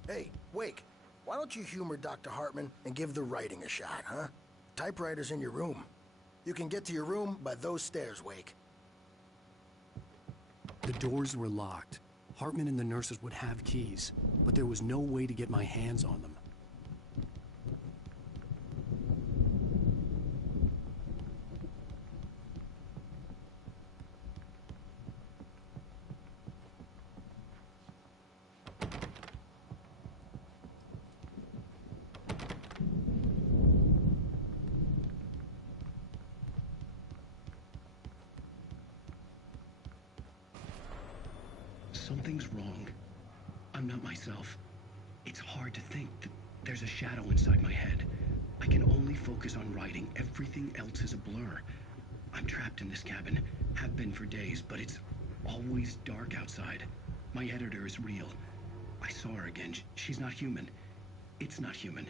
Hey, Wake, why don't you humor Dr. Hartman and give the writing a shot, huh? Typewriter's in your room. You can get to your room by those stairs, Wake. The doors were locked. Hartman and the nurses would have keys, but there was no way to get my hands on them. Something's wrong. I'm not myself. It's hard to think that there's a shadow inside my head. I can only focus on writing. Everything else is a blur. I'm trapped in this cabin. Have been for days, but it's always dark outside. My editor is real. I saw her again. She's not human. It's not human.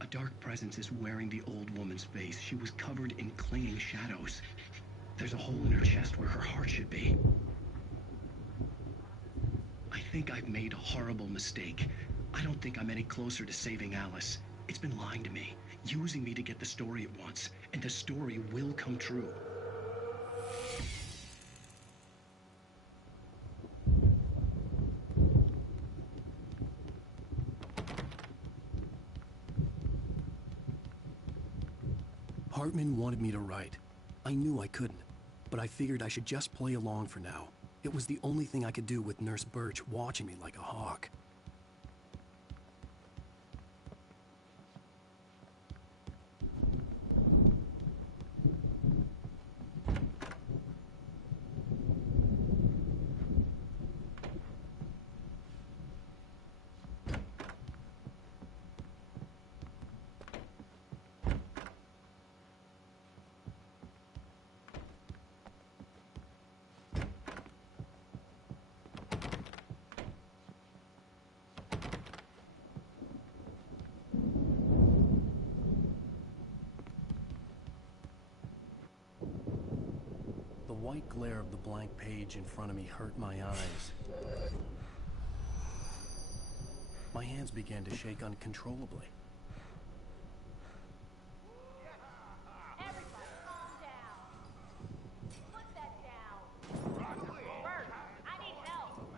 A dark presence is wearing the old woman's face. She was covered in clinging shadows. There's a hole in her chest where her heart should be. I think I've made a horrible mistake. I don't think I'm any closer to saving Alice. It's been lying to me, using me to get the story it wants, and the story will come true. Hartman wanted me to write. I knew I couldn't, but I figured I should just play along for now. It was the only thing I could do with Nurse Birch watching me like a hawk. The white glare of the blank page in front of me hurt my eyes. My hands began to shake uncontrollably. Everybody, calm down. Put that down. Bert, I need help.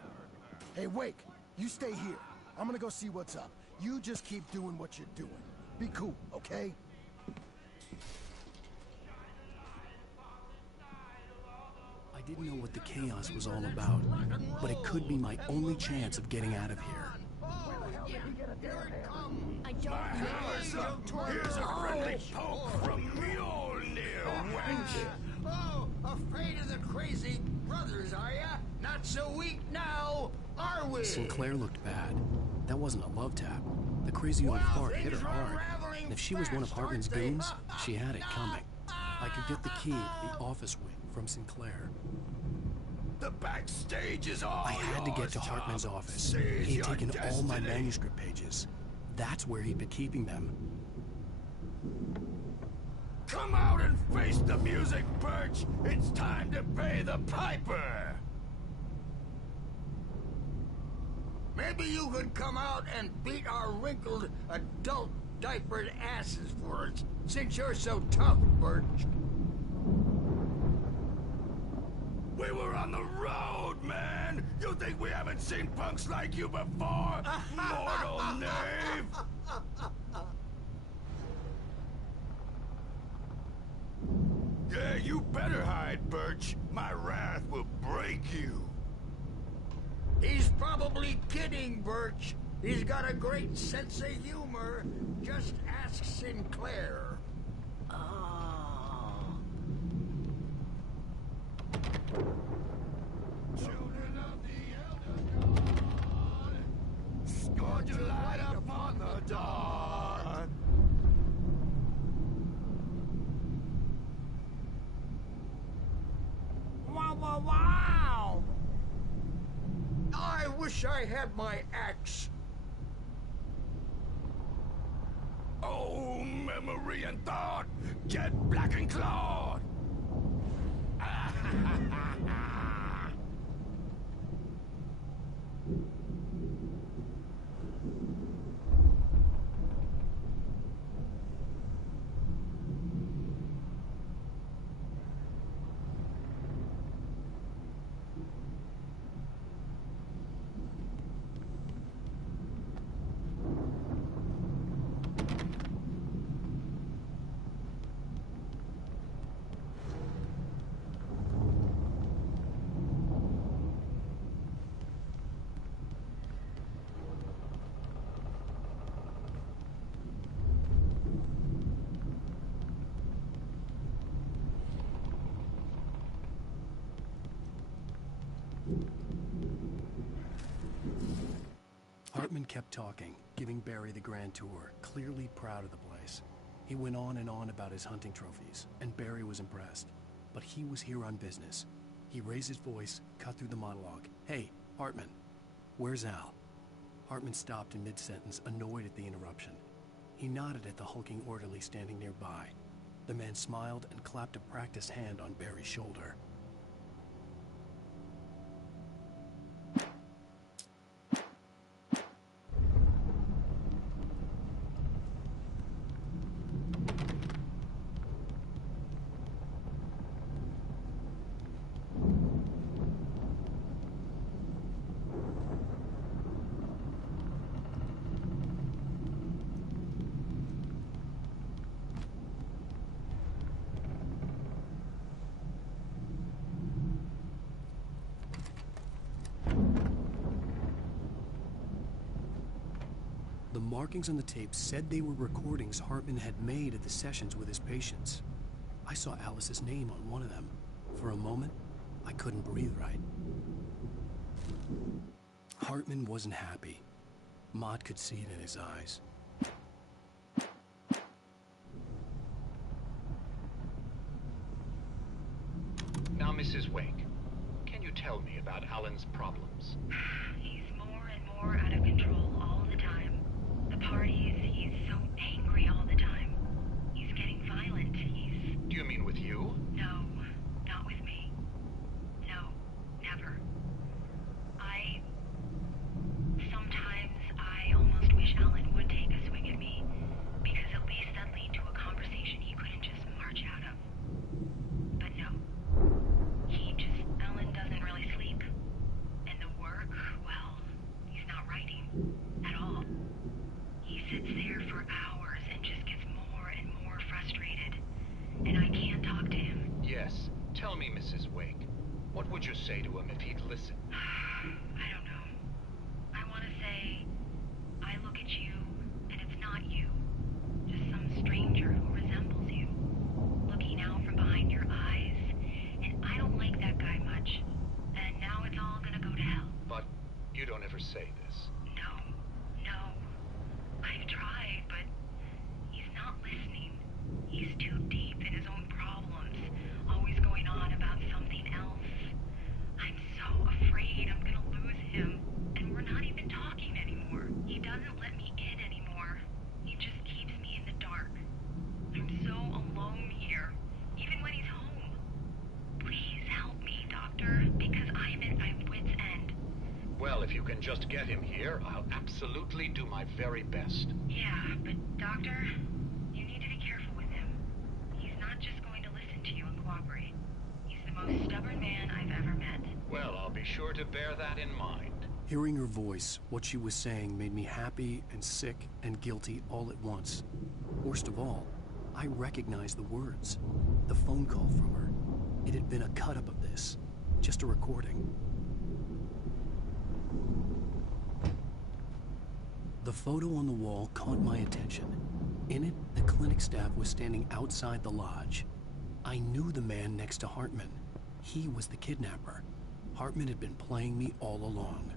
Hey, Wake, you stay here. I'm gonna go see what's up. You just keep doing what you're doing. Be cool, okay? I I didn't know what the chaos was all about, but it could be my only chance of getting out of here. I don't know. Here's a friendly poke from Mjolnir, wench! Oh, afraid of the crazy brothers, are ya? Not so weak now, are we? Sinclair looked bad. That wasn't a love tap. The crazy old fart hit her hard. And if she was one of Hartman's goons, she had it coming. I could get the key to the office wing from Sinclair. The backstage is all I had to get to Hartman's office. He had taken all my manuscript pages. That's where he'd been keeping them. Come out and face the music, Birch! It's time to pay the piper! Maybe you could come out and beat our wrinkled, adult diapered asses for us, since you're so tough, Birch. We were on the road, man! You think we haven't seen punks like you before? Mortal knave! Yeah, you better hide, Birch. My wrath will break you. He's probably kidding, Birch. He's got a great sense of humor. Just ask Sinclair. Children of the Elder God, scorn to light upon the dawn. Wow, wow, wow! I wish I had my axe. Oh, memory and thought, get black and clawed. Hartman kept talking, giving Barry the grand tour, clearly proud of the place. He went on and on about his hunting trophies, and Barry was impressed. But he was here on business. He raised his voice, cut through the monologue. Hey, Hartman, where's Al? Hartman stopped in mid-sentence, annoyed at the interruption. He nodded at the hulking orderly standing nearby. The man smiled and clapped a practiced hand on Barry's shoulder. The markings on the tape said they were recordings Hartman had made at the sessions with his patients. I saw Alice's name on one of them. For a moment, I couldn't breathe right. Hartman wasn't happy. Maude could see it in his eyes. Now, Mrs. Wake, can you tell me about Alan's problems? He's more and more out of control all the time. The parties, he's so angry all the time. He's getting violent. Do you mean with you? No, not with me. No, never. Sometimes I almost wish Alan would take a swing at me, because at least that'd lead to a conversation he couldn't just march out of. But no. Alan doesn't really sleep. And the work, well, he's not writing at all. He sits there for hours and just gets more and more frustrated. And I can't talk to him. Yes. Tell me, Mrs. Wake, what would you say to him if he'd listen? I don't know. I want to say, I look at you, and it's not you. Just some stranger who resembles you. Looking out from behind your eyes. And I don't like that guy much. And now it's all gonna go to hell. But you don't ever say this. No. I've tried, but he's not listening. He's too deep in his own problems. Always going on about something else. I'm so afraid I'm gonna lose him. And we're not even talking anymore. He doesn't let me in anymore. He just keeps me in the dark. I'm so alone here, even when he's home. Please help me, Doctor, because I'm at my wit's end. Well, if you can just get him here, I'll absolutely do my very best. Yeah, but Doctor, you need to be careful with him. He's not just going to listen to you and cooperate. He's the most stubborn man I've ever met. Well, I'll be sure to bear that in mind. Hearing her voice, what she was saying made me happy and sick and guilty all at once. Worst of all, I recognized the words. The phone call from her. It had been a cut-up of this. Just a recording. The photo on the wall caught my attention. In it, the clinic staff was standing outside the lodge. I knew the man next to Hartman. He was the kidnapper. Hartman had been playing me all along.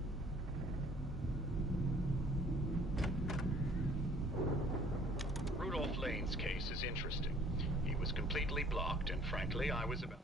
Rudolph Lane's case is interesting. He was completely blocked, and frankly, I was about...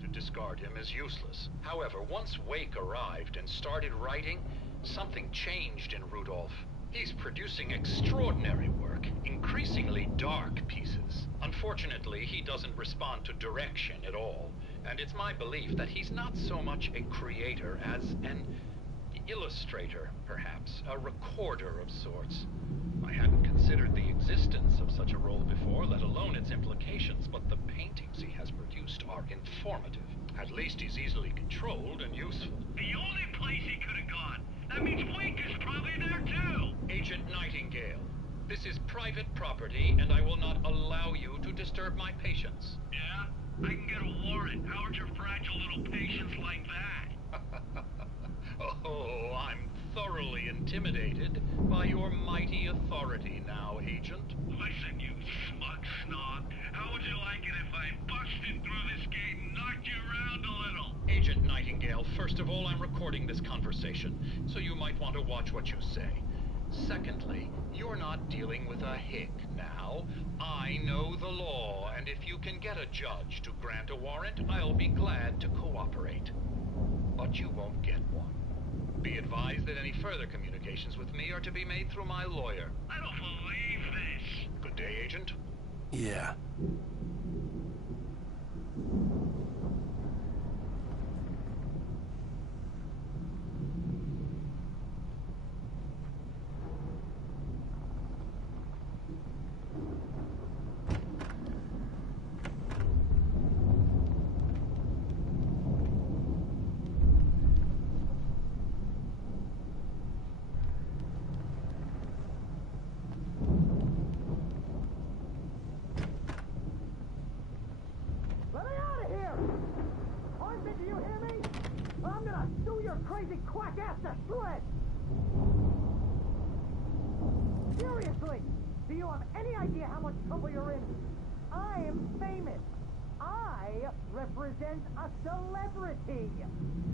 To discard him is useless. However, once Wake arrived and started writing, something changed in Rudolph. He's producing extraordinary work, increasingly dark pieces. Unfortunately, he doesn't respond to direction at all, and it's my belief that he's not so much a creator as an illustrator, perhaps, a recorder of sorts. I hadn't considered the existence of such a role before, let alone its implications, but the paintings he has produced are informative. At least he's easily controlled and useful. The only place he could have gone. That means Wake is probably there too. Agent Nightingale, this is private property, and I will not allow you to disturb my patients. Yeah? I can get a warrant. How'd your fragile little patients like that? Oh, I'm thoroughly intimidated by your mighty authority now, Agent. Listen, you smug snob. How would you like it if I busted through this gate and knocked you around a little? Agent Nightingale, first of all, I'm recording this conversation, so you might want to watch what you say. Secondly, you're not dealing with a hick now. I know the law, and if you can get a judge to grant a warrant, I'll be glad to cooperate. But you won't get one. Be advised that any further communications with me are to be made through my lawyer. I don't believe this. Good day, Agent. Yeah. Let me out of here! Arthur, do you hear me? I'm gonna sue your crazy quack ass to shreds! Seriously, do you have any idea how much trouble you're in? I am famous. I represent a celebrity.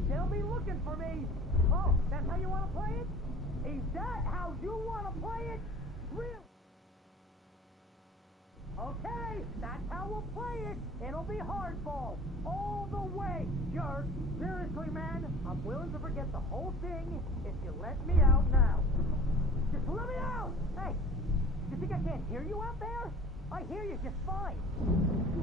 They'll be looking for me. Oh, that's how you want to play it? Is that how you want to play it? Really? Okay, that's how we'll play it. It'll be hardball. All the way, jerk. Seriously, man, I'm willing to forget the whole thing if you let me out now. Just let me out! Hey, you think I can't hear you out there? I hear you just fine.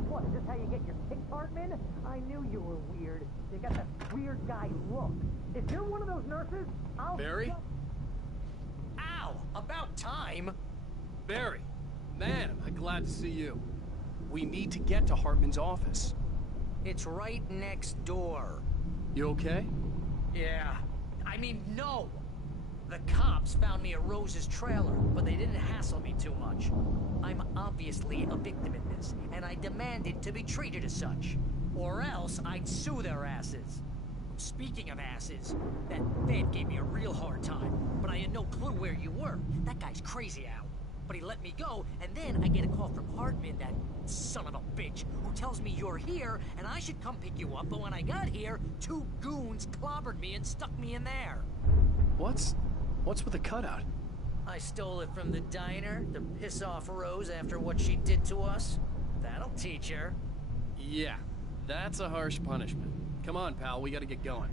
What, is this how you get your kick, Hartman? I knew you were weird. You got that weird guy look. If you're one of those nurses, I'll... Barry? Ow! About time! Barry! Man, am I glad to see you. We need to get to Hartman's office. It's right next door. You okay? Yeah. I mean, no! The cops found me at Rose's trailer, but they didn't hassle me too much. I'm obviously a victim in this, and I demanded to be treated as such. Or else I'd sue their asses. Speaking of asses, that Fed gave me a real hard time, but I had no clue where you were. That guy's crazy, Al. But he let me go, and then I get a call from Hartman, that son of a bitch, who tells me you're here, and I should come pick you up, but when I got here, 2 goons clobbered me and stuck me in there. What's with the cutout? I stole it from the diner to piss off Rose after what she did to us. That'll teach her. Yeah, that's a harsh punishment. Come on, pal, we gotta get going.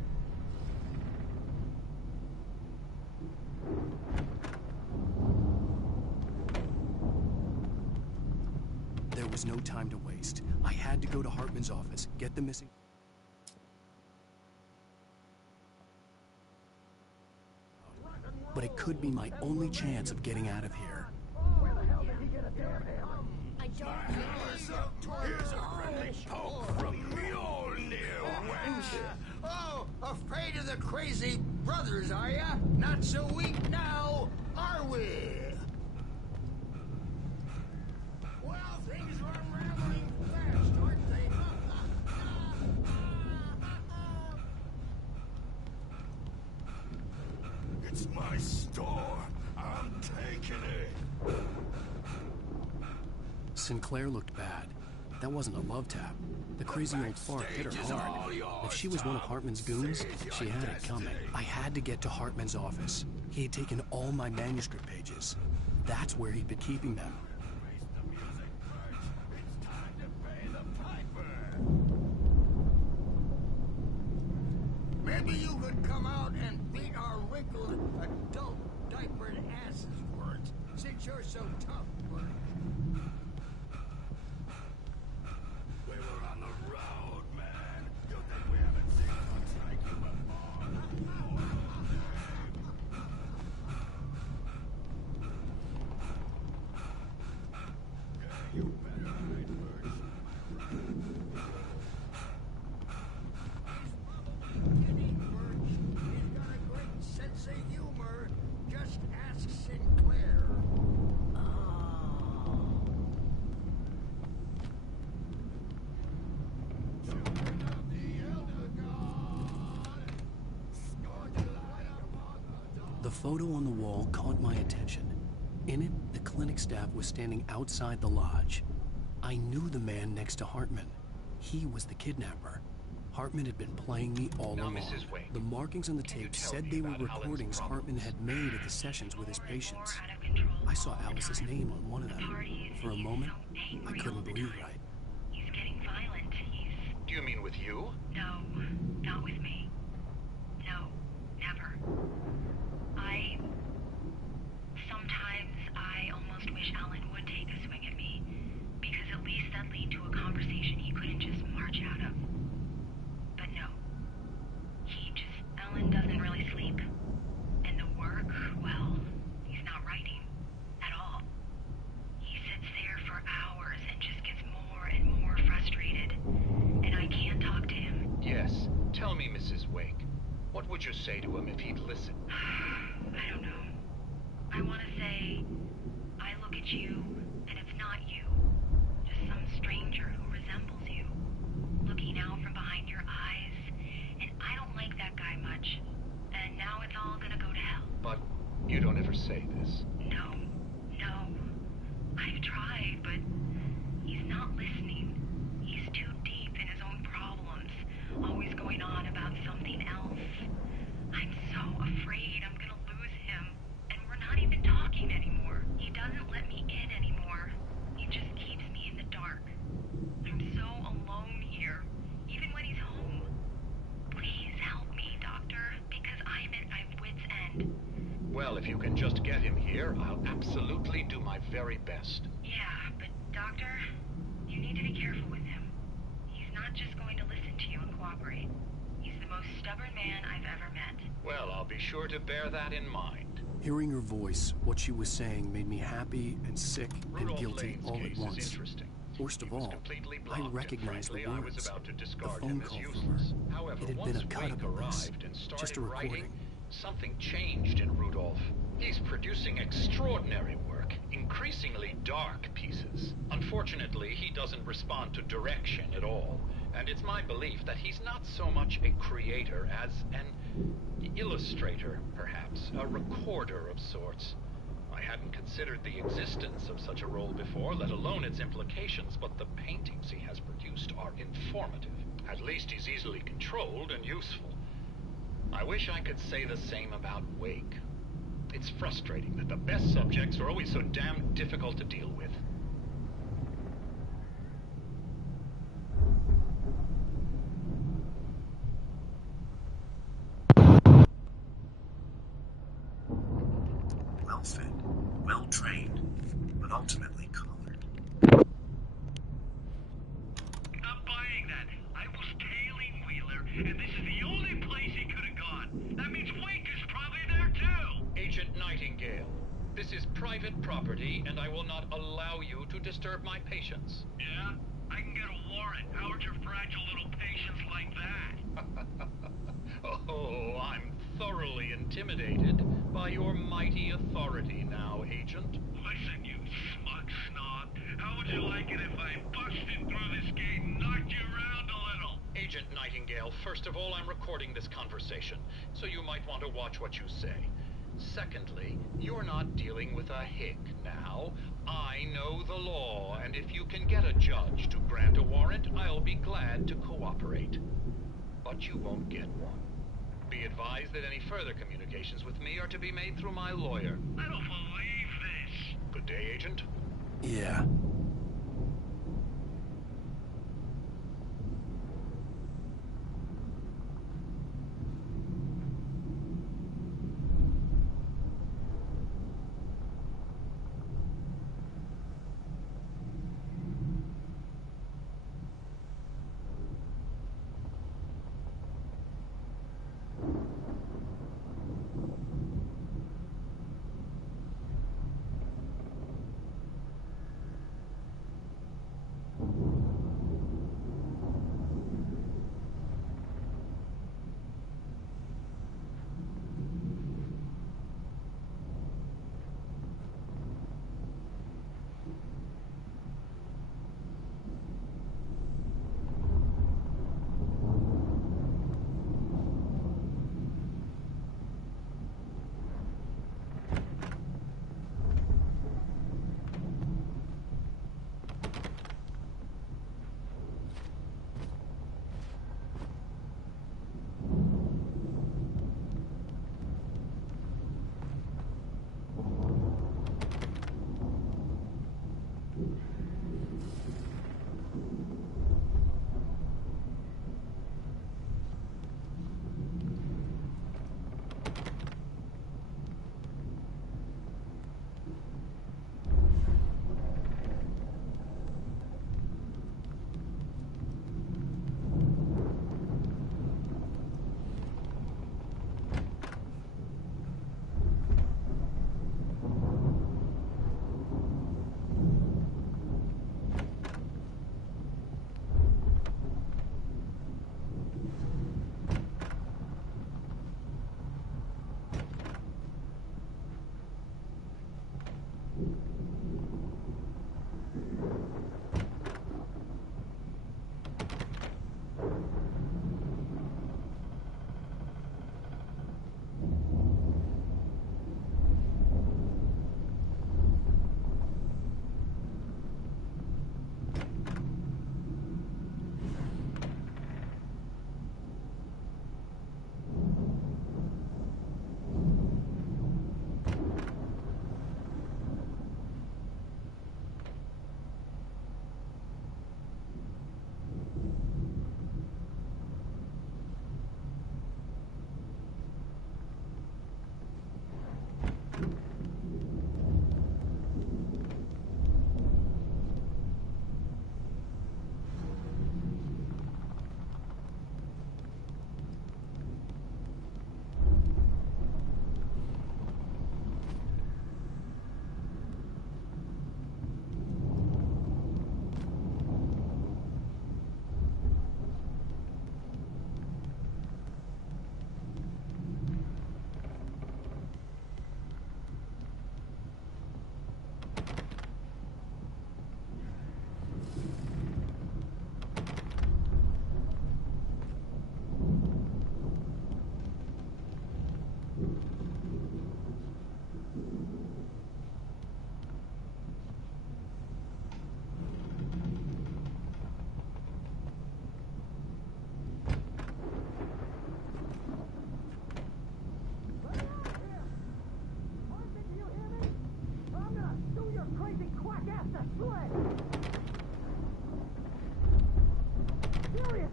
There was no time to waste. I had to go to Hartman's office, get the missing... But it could be my only chance of getting out of here. Where the hell did he get a damn hammer? I don't Here's a friendly poke from Mjolnir, wench. Oh, afraid of the crazy brothers, are ya? Not so weak now, are we? Well, things are unraveling fast, aren't they? It's my store. I'm taking it. Sinclair looked bad. That wasn't a love tap. The crazy old fart hit her hard. If she was one of Hartman's goons, she had it coming. I had to get to Hartman's office. He had taken all my manuscript pages. That's where he'd been keeping them. Maybe you could come out and beat our wrinkled adult diapered asses for it, since you're so tough, buddy. photo on the wall caught my attention. In it, the clinic staff was standing outside the lodge. I knew the man next to Hartman. He was the kidnapper. Hartman had been playing me all along. Mrs. Wake, the markings on the tape said they were recordings Hartman had made at the sessions with his patients. I saw Alice's name on one of them. For a moment, I couldn't believe it. He's getting violent. Do you mean with you? No, not with me. No, never. Sometimes I almost wish Alan would take a swing at me, because at least that lead to a conversation he couldn't just march out of. But no. Alan doesn't really sleep. And the work, well, he's not writing at all. He sits there for hours and just gets more and more frustrated. And I can't talk to him. Yes. Tell me, Mrs. Wake. What would you say to him if he'd listen? I don't know. I want to say, I look at you, and it's not you. Just some stranger who resembles you. Looking out from behind your eyes. And I don't like that guy much. And now it's all gonna go to hell. But you don't ever say this. No. I've tried, but he's not listening. He's too deep in his own problems. Always going on about something else. I'm so afraid I'm gonna lose him. And we're not even talking anymore. He doesn't let me in anymore. He just keeps me in the dark. I'm so alone here, even when he's home. Please help me, Doctor, because I'm at my wit's end. Well, if you can just get him here, I'll absolutely do my very best. Yeah, but Doctor, you need to be careful with him. He's not just going to listen to you and cooperate. He's the most stubborn man I've ever met. Well, I'll be sure to bear that in mind. Hearing her voice, what she was saying made me happy and sick and guilty all at once. Worst of all, I recognized the words. The phone call from her. It had been a cut-up of this. Just a recording. Something changed in Rudolph. He's producing extraordinary work, increasingly dark pieces. Unfortunately, he doesn't respond to direction at all. And it's my belief that he's not so much a creator as an illustrator, perhaps, a recorder of sorts. I hadn't considered the existence of such a role before, let alone its implications, but the paintings he has produced are informative. At least he's easily controlled and useful. I wish I could say the same about Wake. It's frustrating that the best subjects are always so damn difficult to deal with. Well-fed, well-trained, but ultimately collared. Not buying that. I was tailing Wheeler, and this is the only place he could have gone. That means Wake is probably there too! Agent Nightingale, this is private property, and I will not allow you to disturb my patients. Yeah? I can get a warrant. How'd your fragile little patients like that? Oh, I'm thoroughly intimidated by your mighty authority now, Agent. Listen, you smug snob. How would you like it if I busted through this gate and knocked you around a little? Agent Nightingale, first of all, I'm recording this conversation, so you might want to watch what you say. Secondly, you're not dealing with a hick now. I know the law, and if you can get a judge to grant a warrant, I'll be glad to cooperate. But you won't get one. Be advised that any further communications with me are to be made through my lawyer. I don't believe this. Good day, Agent. Yeah.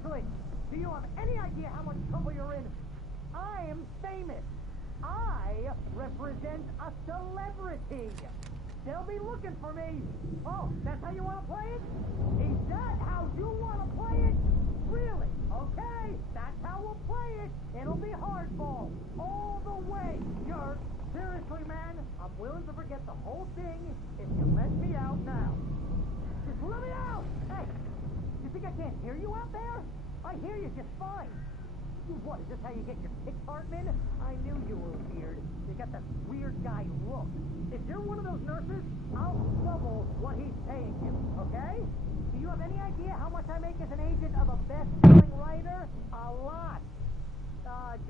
Seriously, do you have any idea how much trouble you're in? I am famous. I represent a celebrity. They'll be looking for me. Oh, that's how you want to play it? Is that how you want to play it? Really? Okay, that's how we'll play it. It'll be hardball all the way, jerk. Seriously, man, I'm willing to forget the whole thing if you let me out now. Just let me out! Hey, you think I can't hear you out there? I hear you just fine. What, is this how you get your kicks, Hartman? I knew you were weird. You got that weird guy look. If you're one of those nurses, I'll double what he's paying you, okay? Do you have any idea how much I make as an agent of a best-selling writer? A lot.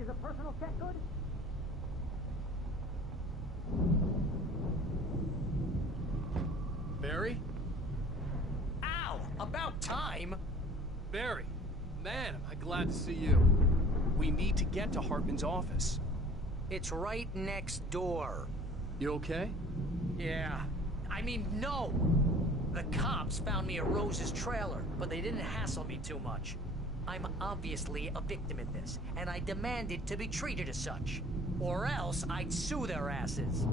Is a personal check good? Barry? Ow! About time! Barry, man, am I glad to see you. We need to get to Hartman's office. It's right next door. You okay? Yeah. I mean, no! The cops found me at Rose's trailer, but they didn't hassle me too much. I'm obviously a victim in this, and I demanded to be treated as such. Or else I'd sue their asses.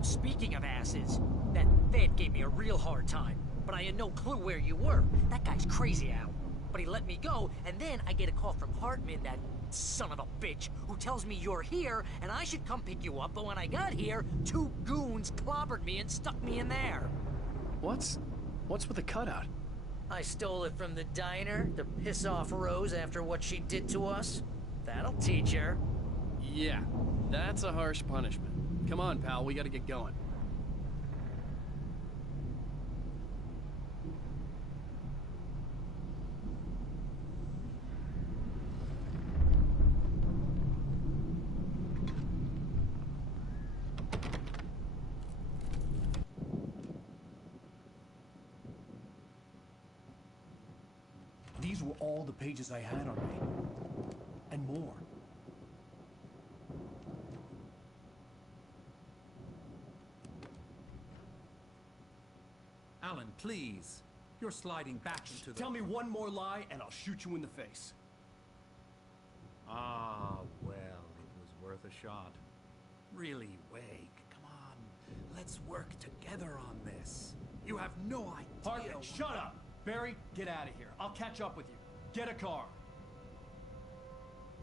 Speaking of asses, that Fed gave me a real hard time, but I had no clue where you were. That guy's crazy, Al. But he let me go, and then I get a call from Hartman, that son of a bitch, who tells me you're here, and I should come pick you up, but when I got here, 2 goons clobbered me and stuck me in there. What's with the cutout? I stole it from the diner to piss off Rose after what she did to us. That'll teach her. Yeah, that's a harsh punishment. Come on, pal, we gotta get going. These were all the pages I had on me. And more. Alan, please. You're sliding back into the... Tell me one more lie and I'll shoot you in the face. Ah, well, it was worth a shot. Really, Wake, come on. Let's work together on this. You have no idea... Hartman, shut up! Barry, get out of here. I'll catch up with you. Get a car.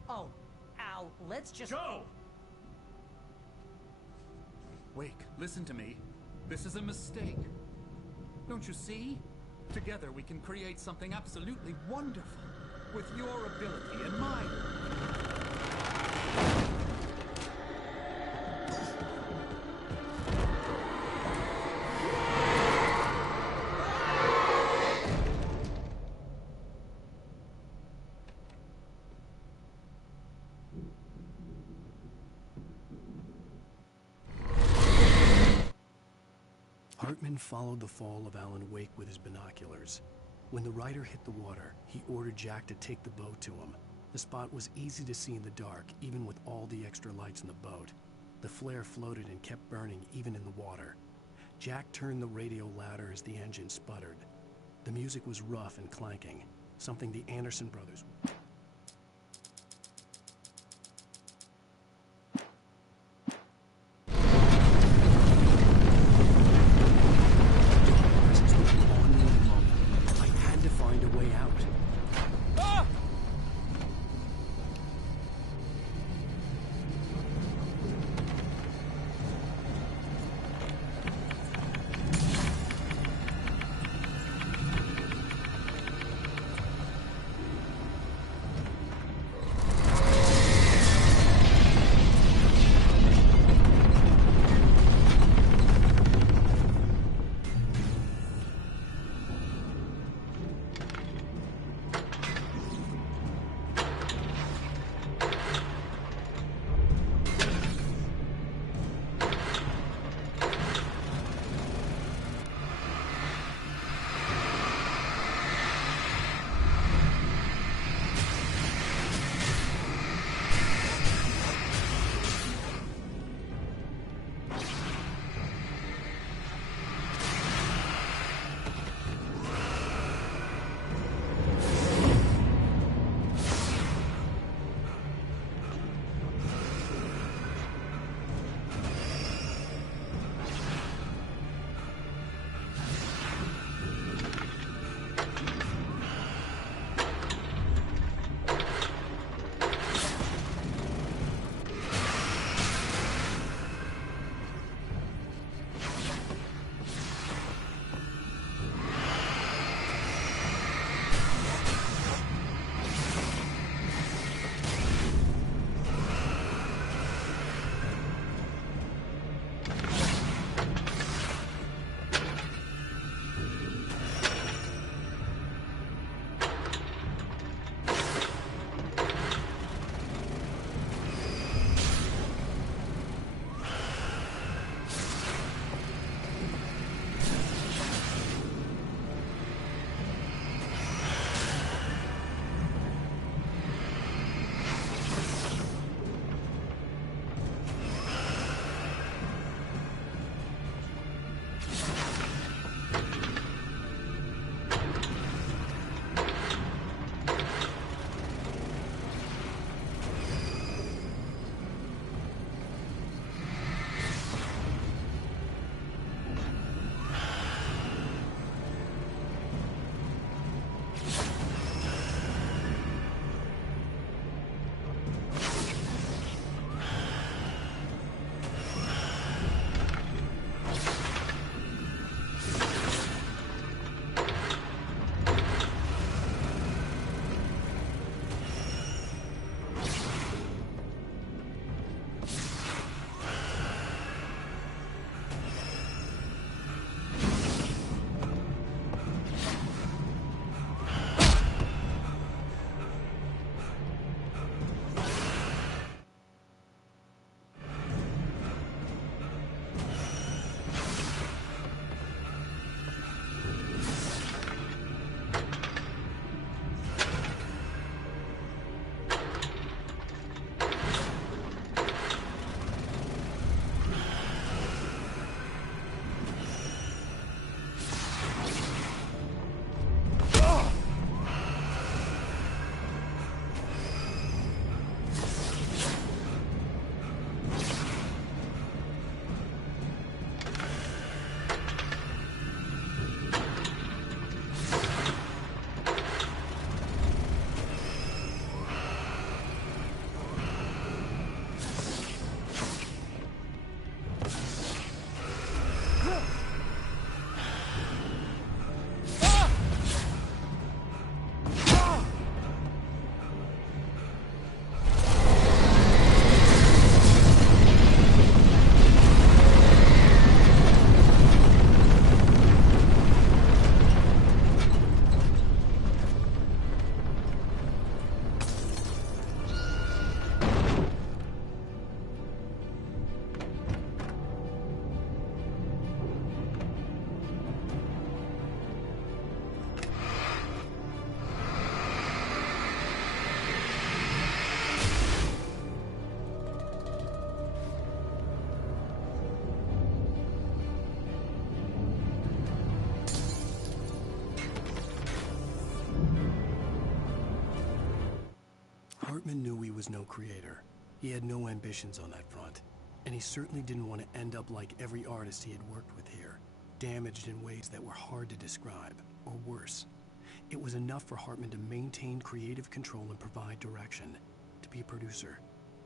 Oh, Al, let's just... Go! Wake, listen to me. This is a mistake. Don't you see? Together we can create something absolutely wonderful. With your ability and mine. Hartman followed the fall of Alan Wake with his binoculars. When the rider hit the water, he ordered Jack to take the boat to him. The spot was easy to see in the dark, even with all the extra lights in the boat. The flare floated and kept burning even in the water. Jack turned the radio louder as the engine sputtered. The music was rough and clanking, something the Anderson brothers... Hartman knew he was no creator. He had no ambitions on that front. And he certainly didn't want to end up like every artist he had worked with here, damaged in ways that were hard to describe, or worse. It was enough for Hartman to maintain creative control and provide direction, to be a producer.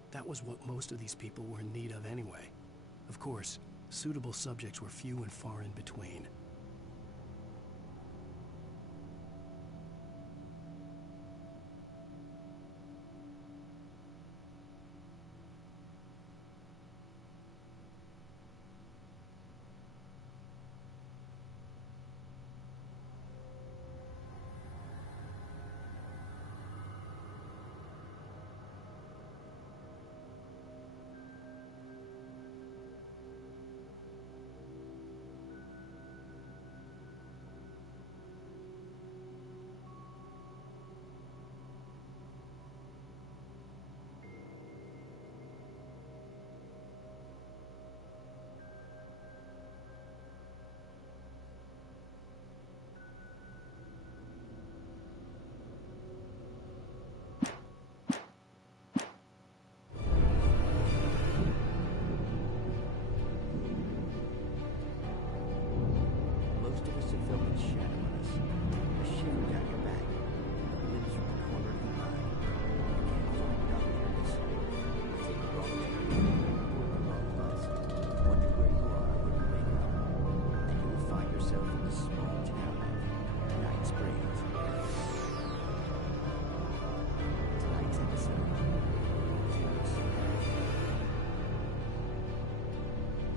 That was what most of these people were in need of anyway. Of course, suitable subjects were few and far in between.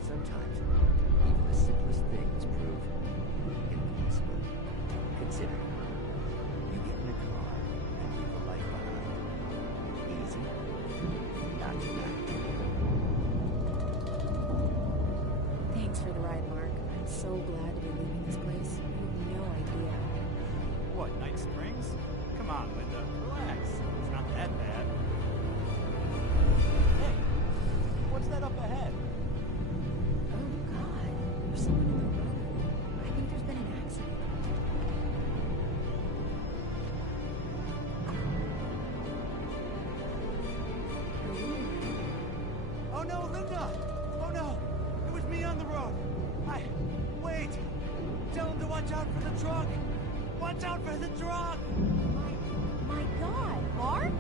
Sometimes, even the simplest things prove impossible. Consider, you get in a car and leave a life behind. Easy? Not tonight. Thanks for the ride, Mark. I'm so glad to be leaving this place. You have no idea. What, Night Springs? Come on, Linda. Relax. It's not that bad. Hey, what's that up ahead? There's someone in the road. I think there's been an accident. Oh no, Linda! Oh no! It was me on the road! Wait! Tell him to watch out for the truck! Watch out for the truck! My God, Mark?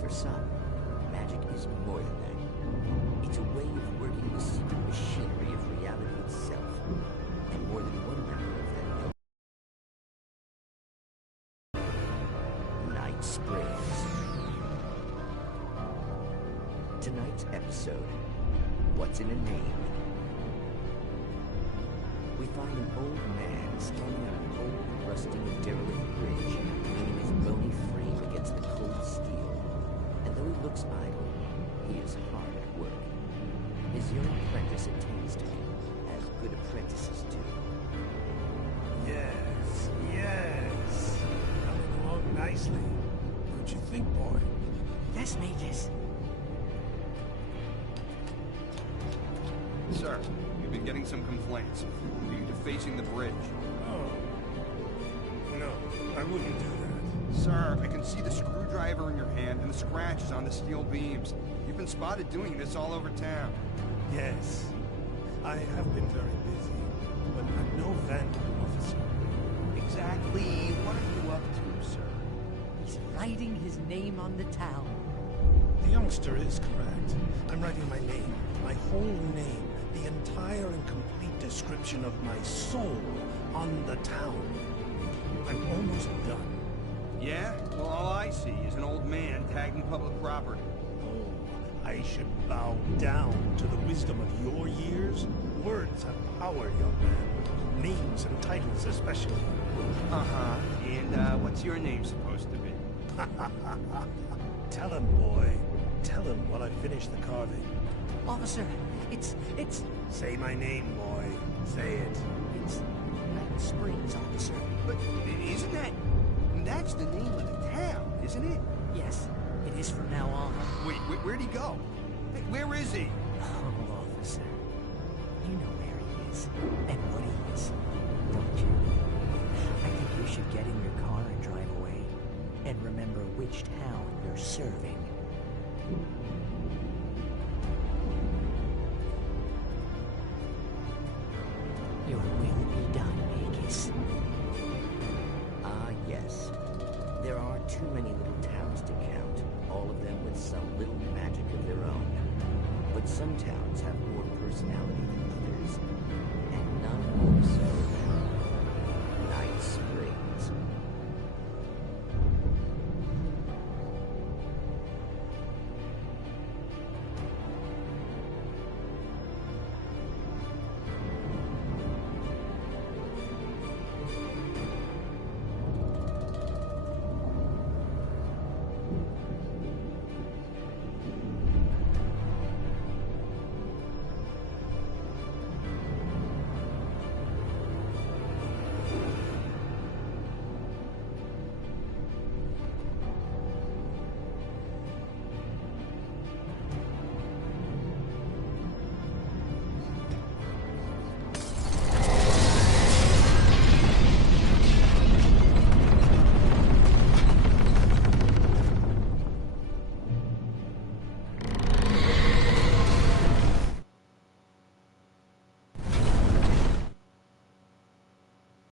For some, magic is more than that. It's a way of working the secret machinery of reality itself. And more than one member of that Night Springs. Tonight's episode, What's in a Name? We find an old man standing on an old, rusty, derelict bridge, leaning his bony frame against the cold steel. And though he looks idle, he is hard at work. His young apprentice attends to him, as good apprentices do. Yes, yes. Coming along nicely. Don't you think, boy? Yes, Magus. Sir, we've been getting some complaints due to facing the bridge. Oh. No, I wouldn't do that. Sir, I can see the screwdriver in your hand and the scratches on the steel beams. You've been spotted doing this all over town. Yes, I have been very busy, but I'm no vandal, officer. Exactly. What are you up to, sir? He's writing his name on the town. The youngster is correct. I'm writing my name, my whole name, the entire and complete description of my soul on the town. I'm almost done. Yeah? Well, all I see is an old man tagging public property. Oh, I should bow down to the wisdom of your years? Words have power, young man. Names and titles especially. Uh-huh. And, what's your name supposed to be? Tell him, boy. Tell him while I finish the carving. Officer, it's... Say my name, boy. Say it. It's Springs, officer. But isn't that... That's the name of the town, isn't it? Yes, it is from now on. Wait, where'd he go? Hey, where is he? Oh, officer. You know where he is, and what he is, don't you? I think you should get in your car and drive away, and remember which town you're serving. Your will be done, Vegas. Ah, yes. There are too many little towns to count, all of them with some little magic of their own. But some towns have more personality than